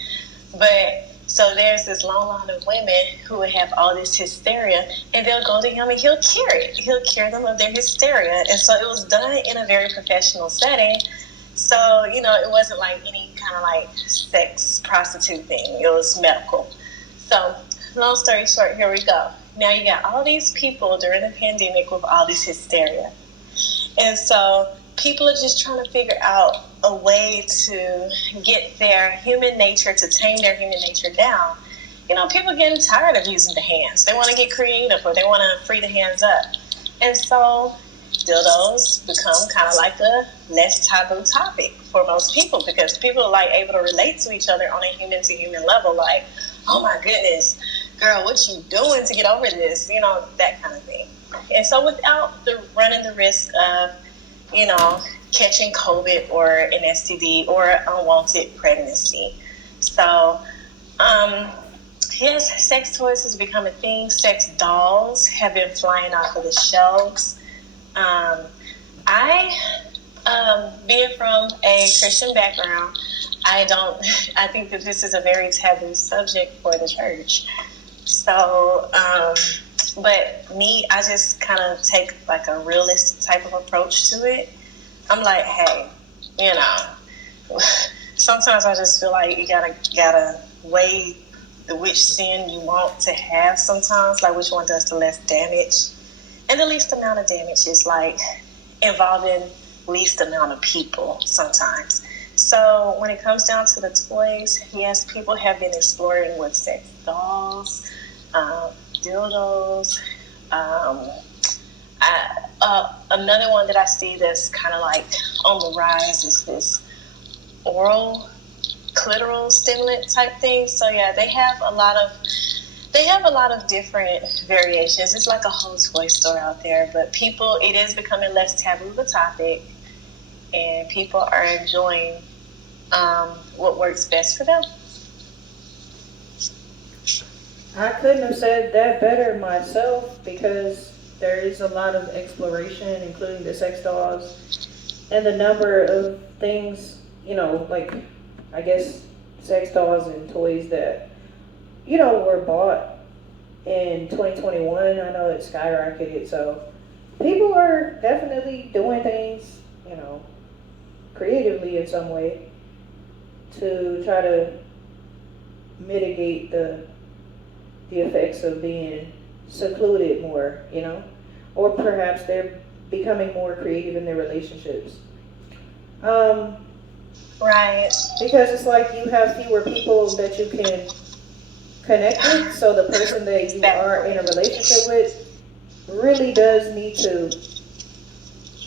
But so there's this long line of women who would have all this hysteria, and they'll go to him and he'll cure it. He'll cure them of their hysteria. And so it was done in a very professional setting. So, you know, it wasn't like any kind of like sex prostitute thing. It was medical. So, long story short, here we go. Now you got all these people during the pandemic with all this hysteria. And so people are just trying to figure out a way to get their human nature, to tame their human nature down. You know, people are getting tired of using the hands. They want to get creative, or they want to free the hands up. And so dildos become kind of like a less taboo topic for most people, because people are like able to relate to each other on a human to human level. Like, oh my goodness, girl, what you doing to get over this? You know, that kind of thing. And so without running the risk of, you know, catching COVID or an STD or unwanted pregnancy. So, yes, sex toys has become a thing. Sex dolls have been flying off of the shelves. Being from a Christian background, I think that this is a very taboo subject for the church. So, but me, I just kind of take like a realistic type of approach to it. I'm like, hey, you know, sometimes I just feel like you gotta weigh which sin you want to have sometimes, like which one does the less damage. And the least amount of damage is like involving least amount of people sometimes. So when it comes down to the toys, yes, people have been exploring with sex dolls, dildos. Another one that I see that's kind of like on the rise is this oral clitoral stimulant type thing. So yeah, they have a lot of different variations. It's like a whole toy store out there, but it is becoming less taboo of a topic, and people are enjoying what works best for them. I couldn't have said that better myself, because there is a lot of exploration, including the sex dolls, and the number of things, you know, like, I guess, sex dolls and toys that, you know, were bought in 2021. I know it skyrocketed, so people are definitely doing things, you know, creatively in some way to try to mitigate the effects of being secluded more, you know, or perhaps they're becoming more creative in their relationships. Right. Because it's like you have fewer people that you can connect with, so the person that you are in a relationship with really does need to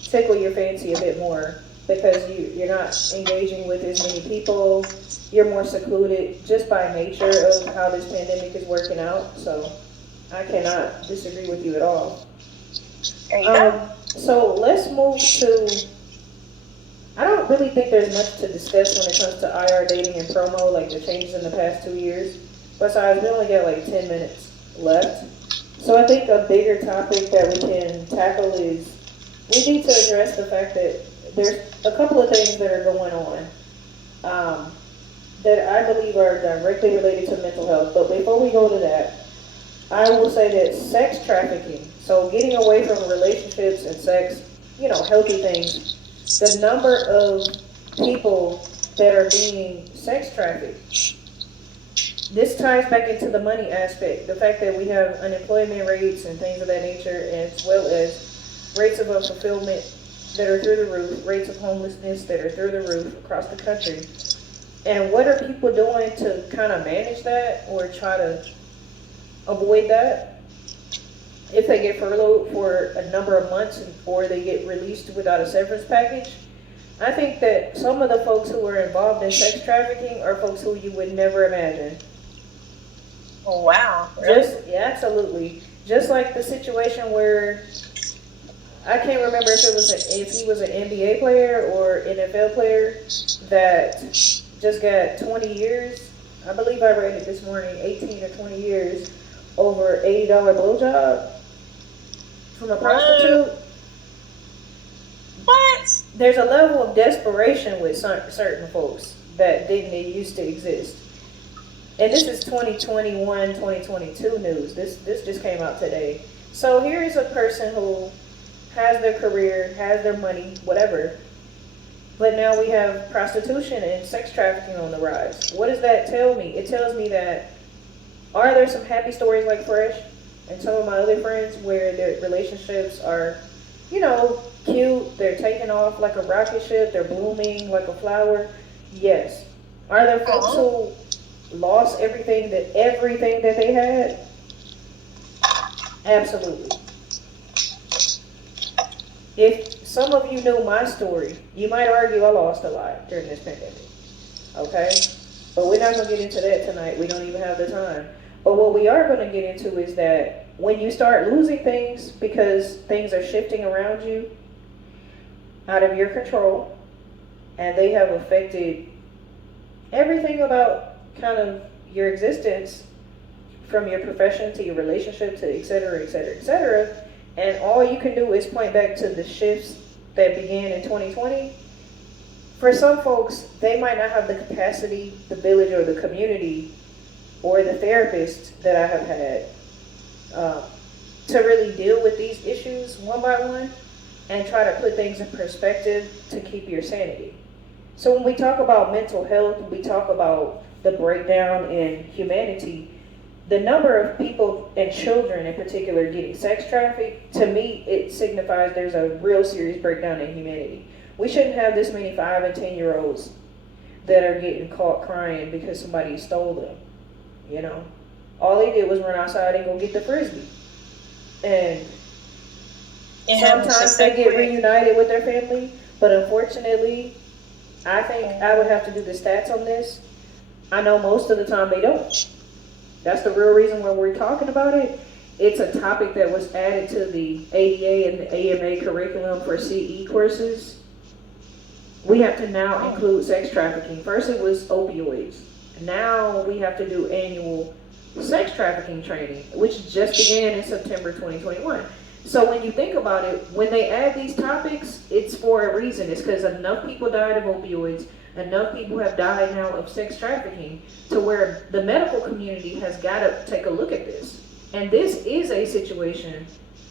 tickle your fancy a bit more, because you're not engaging with as many people. you're more secluded just by nature of how this pandemic is working out. So I cannot disagree with you at all. There you go. So let's move to. I don't really think there's much to discuss when it comes to IR dating and promo, like the changes in the past 2 years. Besides, we only got like 10 minutes left. So I think a bigger topic that we can tackle is we need to address the fact that there's a couple of things that are going on that I believe are directly related to mental health. But before we go to that, I will say that sex trafficking, so getting away from relationships and sex, healthy things, the number of people that are being sex trafficked, this ties back into the money aspect. The fact that we have unemployment rates and things of that nature, as well as rates of unfulfillment that are through the roof, rates of homelessness that are through the roof across the country. And what are people doing to kind of manage that or try to avoid that? If they get furloughed for a number of months or they get released without a severance package, I think that some of the folks who are involved in sex trafficking are folks who you would never imagine. Oh, wow. Really? Yeah, absolutely. Just like the situation where I can't remember if he was an NBA player or NFL player that just got 20 years. I believe I read it this morning, 18 or 20 years over $80 blowjob from a prostitute. What? There's a level of desperation with certain folks that didn't used to exist. And this is 2021, 2022 news. This just came out today. So here is a person who has their career, has their money, whatever. But now we have prostitution and sex trafficking on the rise. What does that tell me? It tells me that are there some happy stories like Phresh and some of my other friends where their relationships are, cute, they're taking off like a rocket ship, they're blooming like a flower? Yes. Are there folks who lost everything that they had? Absolutely. If some of you knew my story, you might argue I lost a lot during this pandemic. Okay? But we're not going to get into that tonight. We don't even have the time. But what we are going to get into is that when you start losing things because things are shifting around you out of your control, and they have affected everything about kind of your existence, from your profession to your relationship to et cetera, et cetera, et cetera, and all you can do is point back to the shifts that began in 2020. For some folks, they might not have the capacity, the village, or the community, or the therapist that I have had to really deal with these issues one by one and try to put things in perspective to keep your sanity. So when we talk about mental health, we talk about the breakdown in humanity. The number of people and children in particular getting sex trafficked, to me, it signifies there's a real serious breakdown in humanity. We shouldn't have this many 5 and 10-year-olds that are getting caught crying because somebody stole them. All they did was run outside and go get the Frisbee. And sometimes they get reunited with their family, but unfortunately, I think I would have to do the stats on this. I know most of the time they don't. That's the real reason why we're talking about it. It's a topic that was added to the ADA and the AMA curriculum for CE courses. We have to now include sex trafficking. First it was opioids. Now we have to do annual sex trafficking training, which just began in September 2021. So when you think about it, when they add these topics, it's for a reason. It's because enough people died of opioids, enough people have died now of sex trafficking, to where the medical community has got to take a look at this. And this is a situation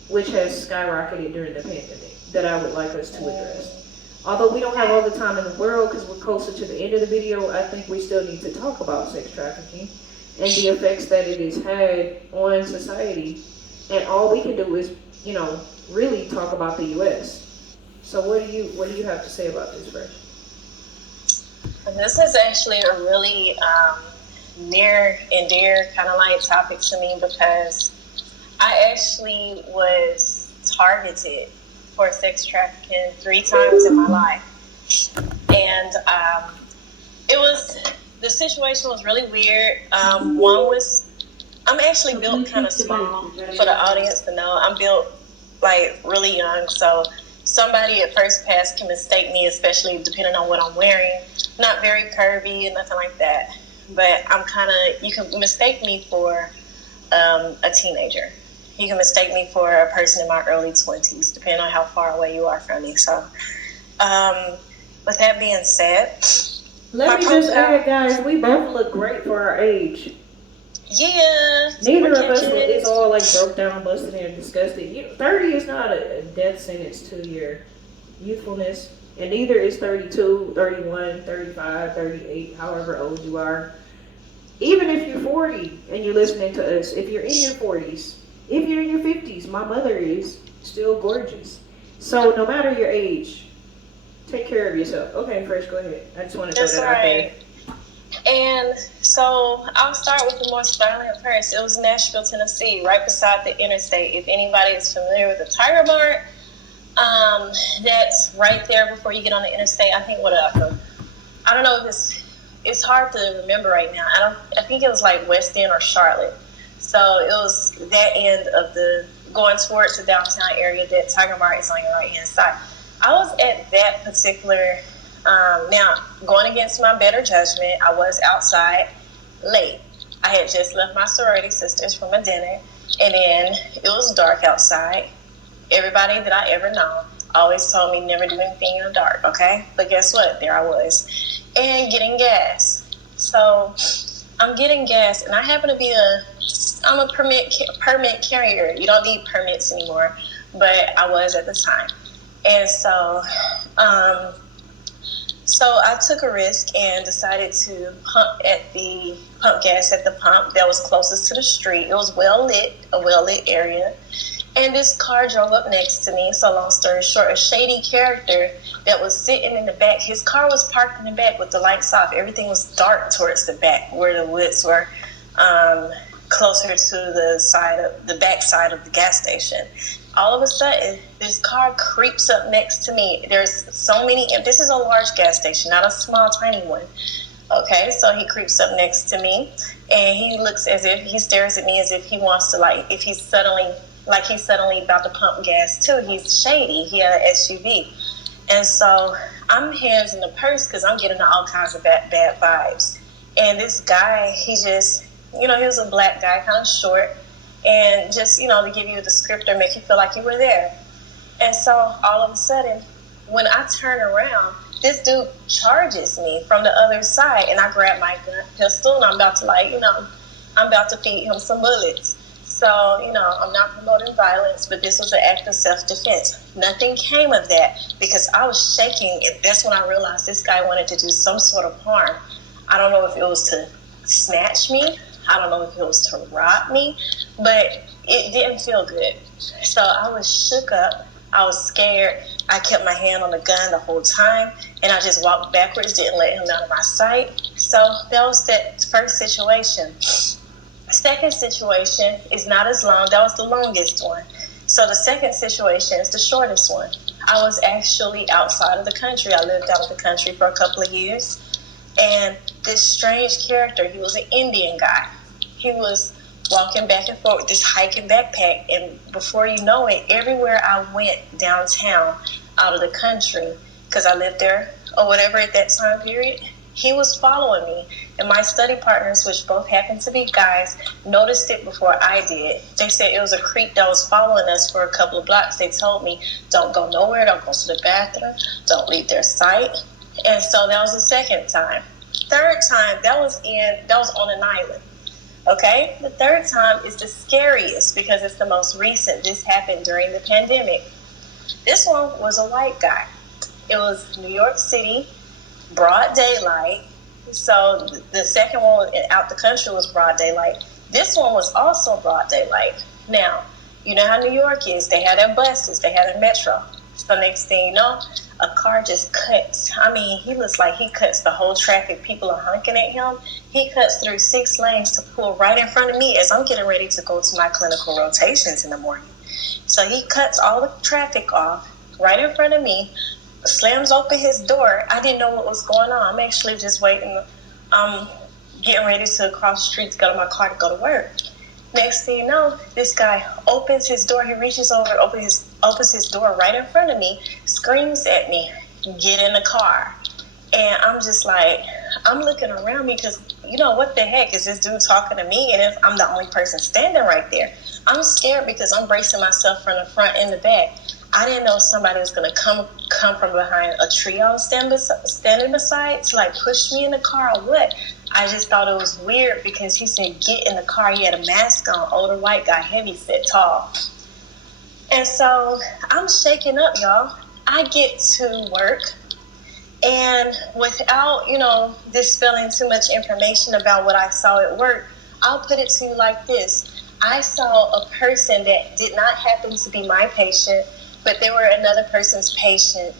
which has skyrocketed during the pandemic that I would like us to address. Although we don't have all the time in the world because we're closer to the end of the video, I think we still need to talk about sex trafficking and the effects that it has had on society. And all we can do is, really talk about the U.S. So what do you have to say about this, Phresh? This is actually a really near and dear kind of like topic to me, because I actually was targeted for sex trafficking 3 times in my life. And it was the situation was really weird. I'm actually built kind of small for the audience to know. I'm built like really young, so somebody at first pass can mistake me, especially depending on what I'm wearing. Not very curvy and nothing like that, but you can mistake me for a teenager. You can mistake me for a person in my early 20s, depending on how far away you are from me. So, with that being said, let me just add, guys, we both look great for our age. Yeah. Neither of us is all like broke down, busted, and disgusted. 30 is not a death sentence to your youthfulness, and neither is 32, 31, 35, 38, however old you are. Even if you're 40 and you're listening to us, if you're in your 40s, if you're in your 50s, my mother is still gorgeous. So no matter your age, take care of yourself. Okay, Phresh, go ahead. I just want to throw that out there. And so I'll start with the most violent first. It was Nashville, Tennessee, right beside the interstate. If anybody is familiar with the Tiger Mart, that's right there before you get on the interstate. I think I don't know if it's hard to remember right now. I think it was like West End or Charlotte. So it was that end of going towards the downtown area. That Tiger Mart is on your right hand side. I was at that particular. Now, going against my better judgment, I was outside late. I had just left my sorority sisters from a dinner, and then it was dark outside. Everybody that I ever known always told me never do anything in the dark, okay? But guess what? There I was. And getting gas. So I'm getting gas, and I happen to be I'm a permit carrier. You don't need permits anymore, but I was at the time. And so I took a risk and decided to pump gas at the pump that was closest to the street. It was a well-lit area. And this car drove up next to me. So long story short, a shady character that was sitting in the back. His car was parked in the back with the lights off. Everything was dark towards the back where the woods were closer to the back side of the gas station. All of a sudden, this car creeps up next to me. There's so many. This is a large gas station, not a small, tiny one. Okay, so he creeps up next to me, and he stares at me as if he wants to, he's suddenly about to pump gas too. He's shady. He had an SUV, and so I'm hands in the purse because I'm getting all kinds of bad vibes. And this guy, he was a black guy, kind of short. And just, to give you a descriptor, make you feel like you were there. And so all of a sudden, when I turn around, this dude charges me from the other side. And I grab my pistol and I'm about to feed him some bullets. So, I'm not promoting violence, but this was an act of self-defense. Nothing came of that because I was shaking. And that's when I realized this guy wanted to do some sort of harm. I don't know if it was to snatch me. I don't know if it was to rob me, but it didn't feel good. So I was shook up. I was scared. I kept my hand on the gun the whole time, and I just walked backwards, didn't let him out of my sight. So that was that first situation. Second situation is not as long. That was the longest one. So the second situation is the shortest one. I was actually outside of the country. I lived out of the country for a couple of years. And this strange character, he was an Indian guy. He was walking back and forth with this hiking backpack. And before you know it, everywhere I went downtown out of the country, because I lived there or whatever at that time period, he was following me. And my study partners, which both happened to be guys, noticed it before I did. They said it was a creep that was following us for a couple of blocks. They told me, don't go nowhere, don't go to the bathroom, don't leave their sight. And so that was the second time. Third time, that was on an island. Okay? The third time is the scariest because it's the most recent. This happened during the pandemic. This one was a white guy. It was New York City, broad daylight. So the second one out the country was broad daylight. This one was also broad daylight. Now, you know how New York is. They have their buses. They have their metro. So next thing you know, a car just cuts. I mean, he looks like he cuts the whole traffic. People are honking at him. He cuts through 6 lanes to pull right in front of me as I'm getting ready to go to my clinical rotations in the morning. So he cuts all the traffic off right in front of me, slams open his door. I didn't know what was going on. I'm actually just waiting. getting ready to cross the street to go to my car to go to work. Next thing you know, this guy opens his door. He reaches over, opens his door right in front of me, screams at me, "Get in the car." And I'm just like, I'm looking around me because, what the heck is this dude talking to me? And if I'm the only person standing right there, I'm scared because I'm bracing myself from the front and the back. I didn't know somebody was going to come from behind a tree I was standing beside to like push me in the car or what. I just thought it was weird because he said, "Get in the car." He had a mask on, older white guy, heavy set, tall. And so I'm shaking up, y'all. I get to work. And without, dispelling too much information about what I saw at work, I'll put it to you like this. I saw a person that did not happen to be my patient, but they were another person's patient,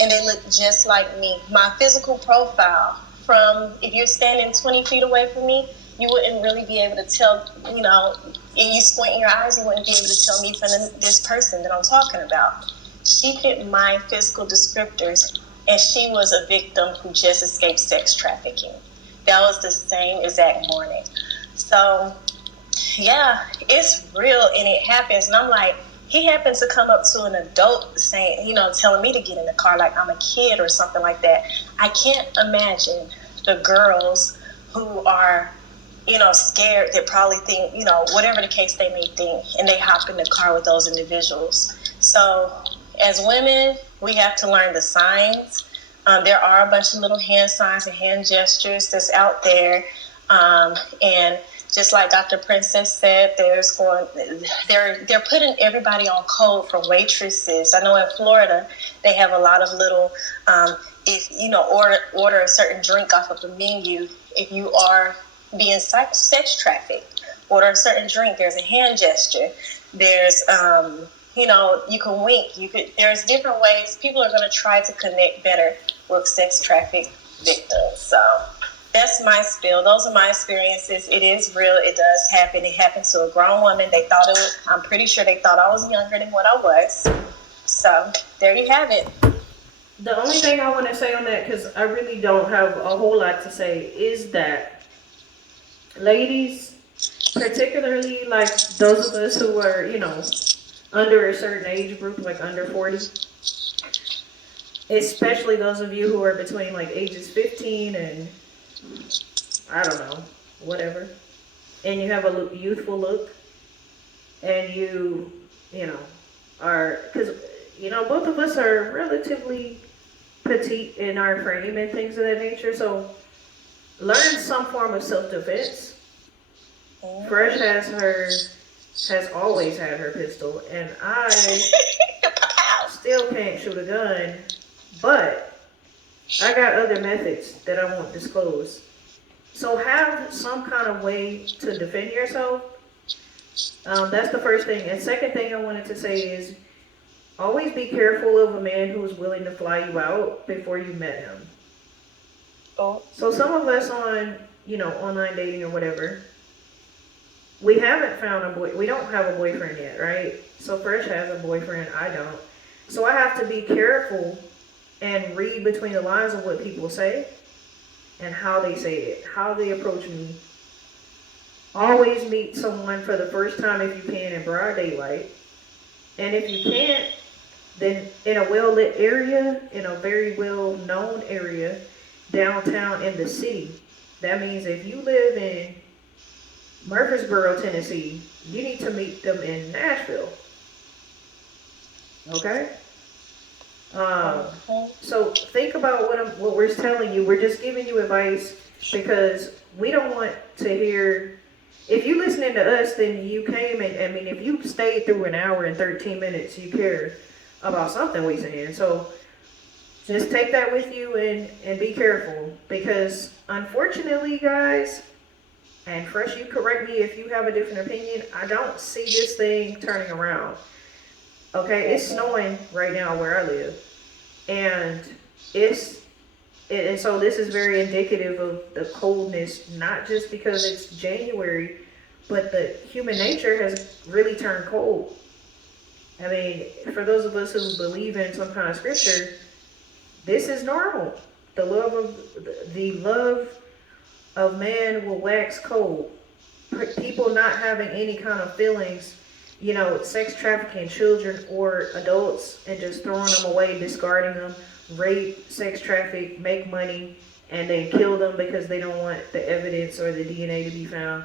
and they looked just like me. My physical profile, from if you're standing 20 feet away from me, you wouldn't really be able to tell, if you squint your eyes, you wouldn't be able to tell me from this person that I'm talking about. She fit my physical descriptors, and she was a victim who just escaped sex trafficking. That was the same exact morning. So, yeah, it's real, and it happens. And I'm like, he happens to come up to an adult saying, telling me to get in the car like I'm a kid or something like that. I can't imagine the girls who are, scared, that probably think, whatever the case they may think, and they hop in the car with those individuals. So as women, we have to learn the signs. There are a bunch of little hand signs and hand gestures that's out there. And just like Dr. Princess said, they're putting everybody on code for waitresses. I know in Florida, they have a lot of little, if order a certain drink off of the menu, if you are being sex trafficked, order a certain drink. There's a hand gesture. There's, you can wink. There's different ways. People are going to try to connect better with sex trafficked victims. So that's my spiel. Those are my experiences. It is real. It does happen. It happened to a grown woman. I'm pretty sure they thought I was younger than what I was. So there you have it. The only thing I want to say on that, because I really don't have a whole lot to say, is that ladies, particularly like those of us who are, under a certain age group, like under 40, especially those of you who are between like ages 15 and I don't know, whatever, and you have a youthful look, and you are, because both of us are relatively petite in our frame and things of that nature, so learn some form of self-defense. Phresh has always had her pistol, and I still can't shoot a gun, but I got other methods that I won't disclose. So have some kind of way to defend yourself. That's the first thing. And second thing I wanted to say is always be careful of a man who is willing to fly you out before you met him. Oh. So some of us on, online dating or whatever, we haven't found we don't have a boyfriend yet, right? So Phresh has a boyfriend, I don't. So I have to be careful and read between the lines of what people say and how they say it, how they approach me. Always meet someone for the first time if you can in broad daylight. And if you can't, then in a well-lit area, in a very well-known area, downtown in the city. That means if you live in Murfreesboro, Tennessee, you need to meet them in Nashville. Okay? So think about what we're telling you. We're just giving you advice because we don't want to hear. If you listening to us, then you came and if you stayed through an hour and 13 minutes, you care about something we saying. So just take that with you and be careful, because unfortunately, guys, and Phresh, you correct me if you have a different opinion, I don't see this thing turning around. Okay, it's snowing right now where I live, and so this is very indicative of the coldness, not just because it's January, but the human nature has really turned cold. I mean, for those of us who believe in some kind of scripture, this is normal. The love of man will wax cold. People not having any kind of feelings, you know, sex trafficking children or adults and just throwing them away, discarding them, rape, sex traffic, make money, and then kill them because they don't want the evidence or the DNA to be found.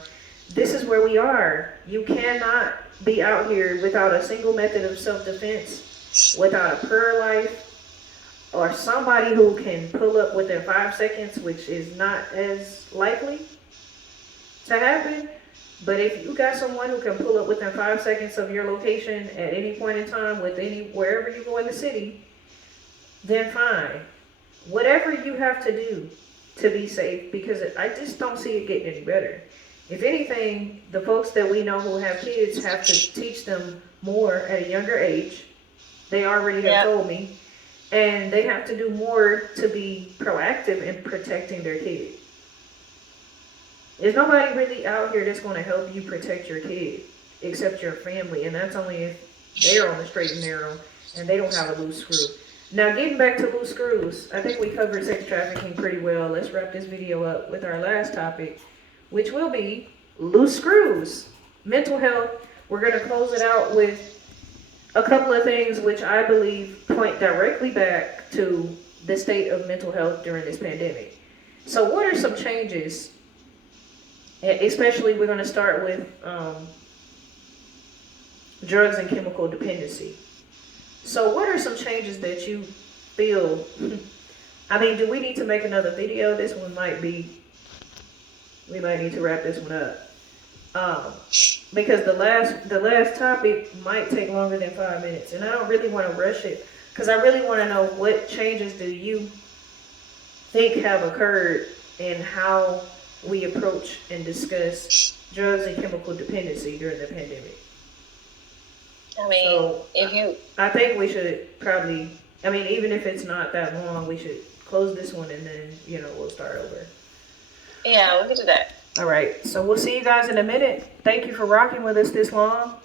This is where we are. You cannot be out here without a single method of self-defense, without a prayer life, or somebody who can pull up within 5 seconds, which is not as likely to happen. But if you got someone who can pull up within 5 seconds of your location at any point in time, wherever you go in the city, then fine. Whatever you have to do to be safe, because I just don't see it getting any better. If anything, the folks that we know who have kids have to teach them more at a younger age. They already have told me. And they have to do more to be proactive in protecting their kid. There's nobody really out here that's going to help you protect your kid except your family. And that's only if they're on the straight and narrow and they don't have a loose screw. Now, getting back to loose screws, I think we covered sex trafficking pretty well. Let's wrap this video up with our last topic, which will be loose screws. Mental health. We're going to close it out with a couple of things which I believe point directly back to the state of mental health during this pandemic. So what are some changes? Especially we're going to start with drugs and chemical dependency. So what are some changes that you feel? I mean, do we need to make another video? This one might be, we might need to wrap this one up. Because the last topic might take longer than 5 minutes, and I don't really want to rush it because I really want to know what changes do you think have occurred in how we approach and discuss drugs and chemical dependency during the pandemic. I mean, so I think we should probably, I mean, even if it's not that long, we should close this one and then, we'll start over. Yeah, we can do that. All right, so we'll see you guys in a minute. Thank you for rocking with us this long.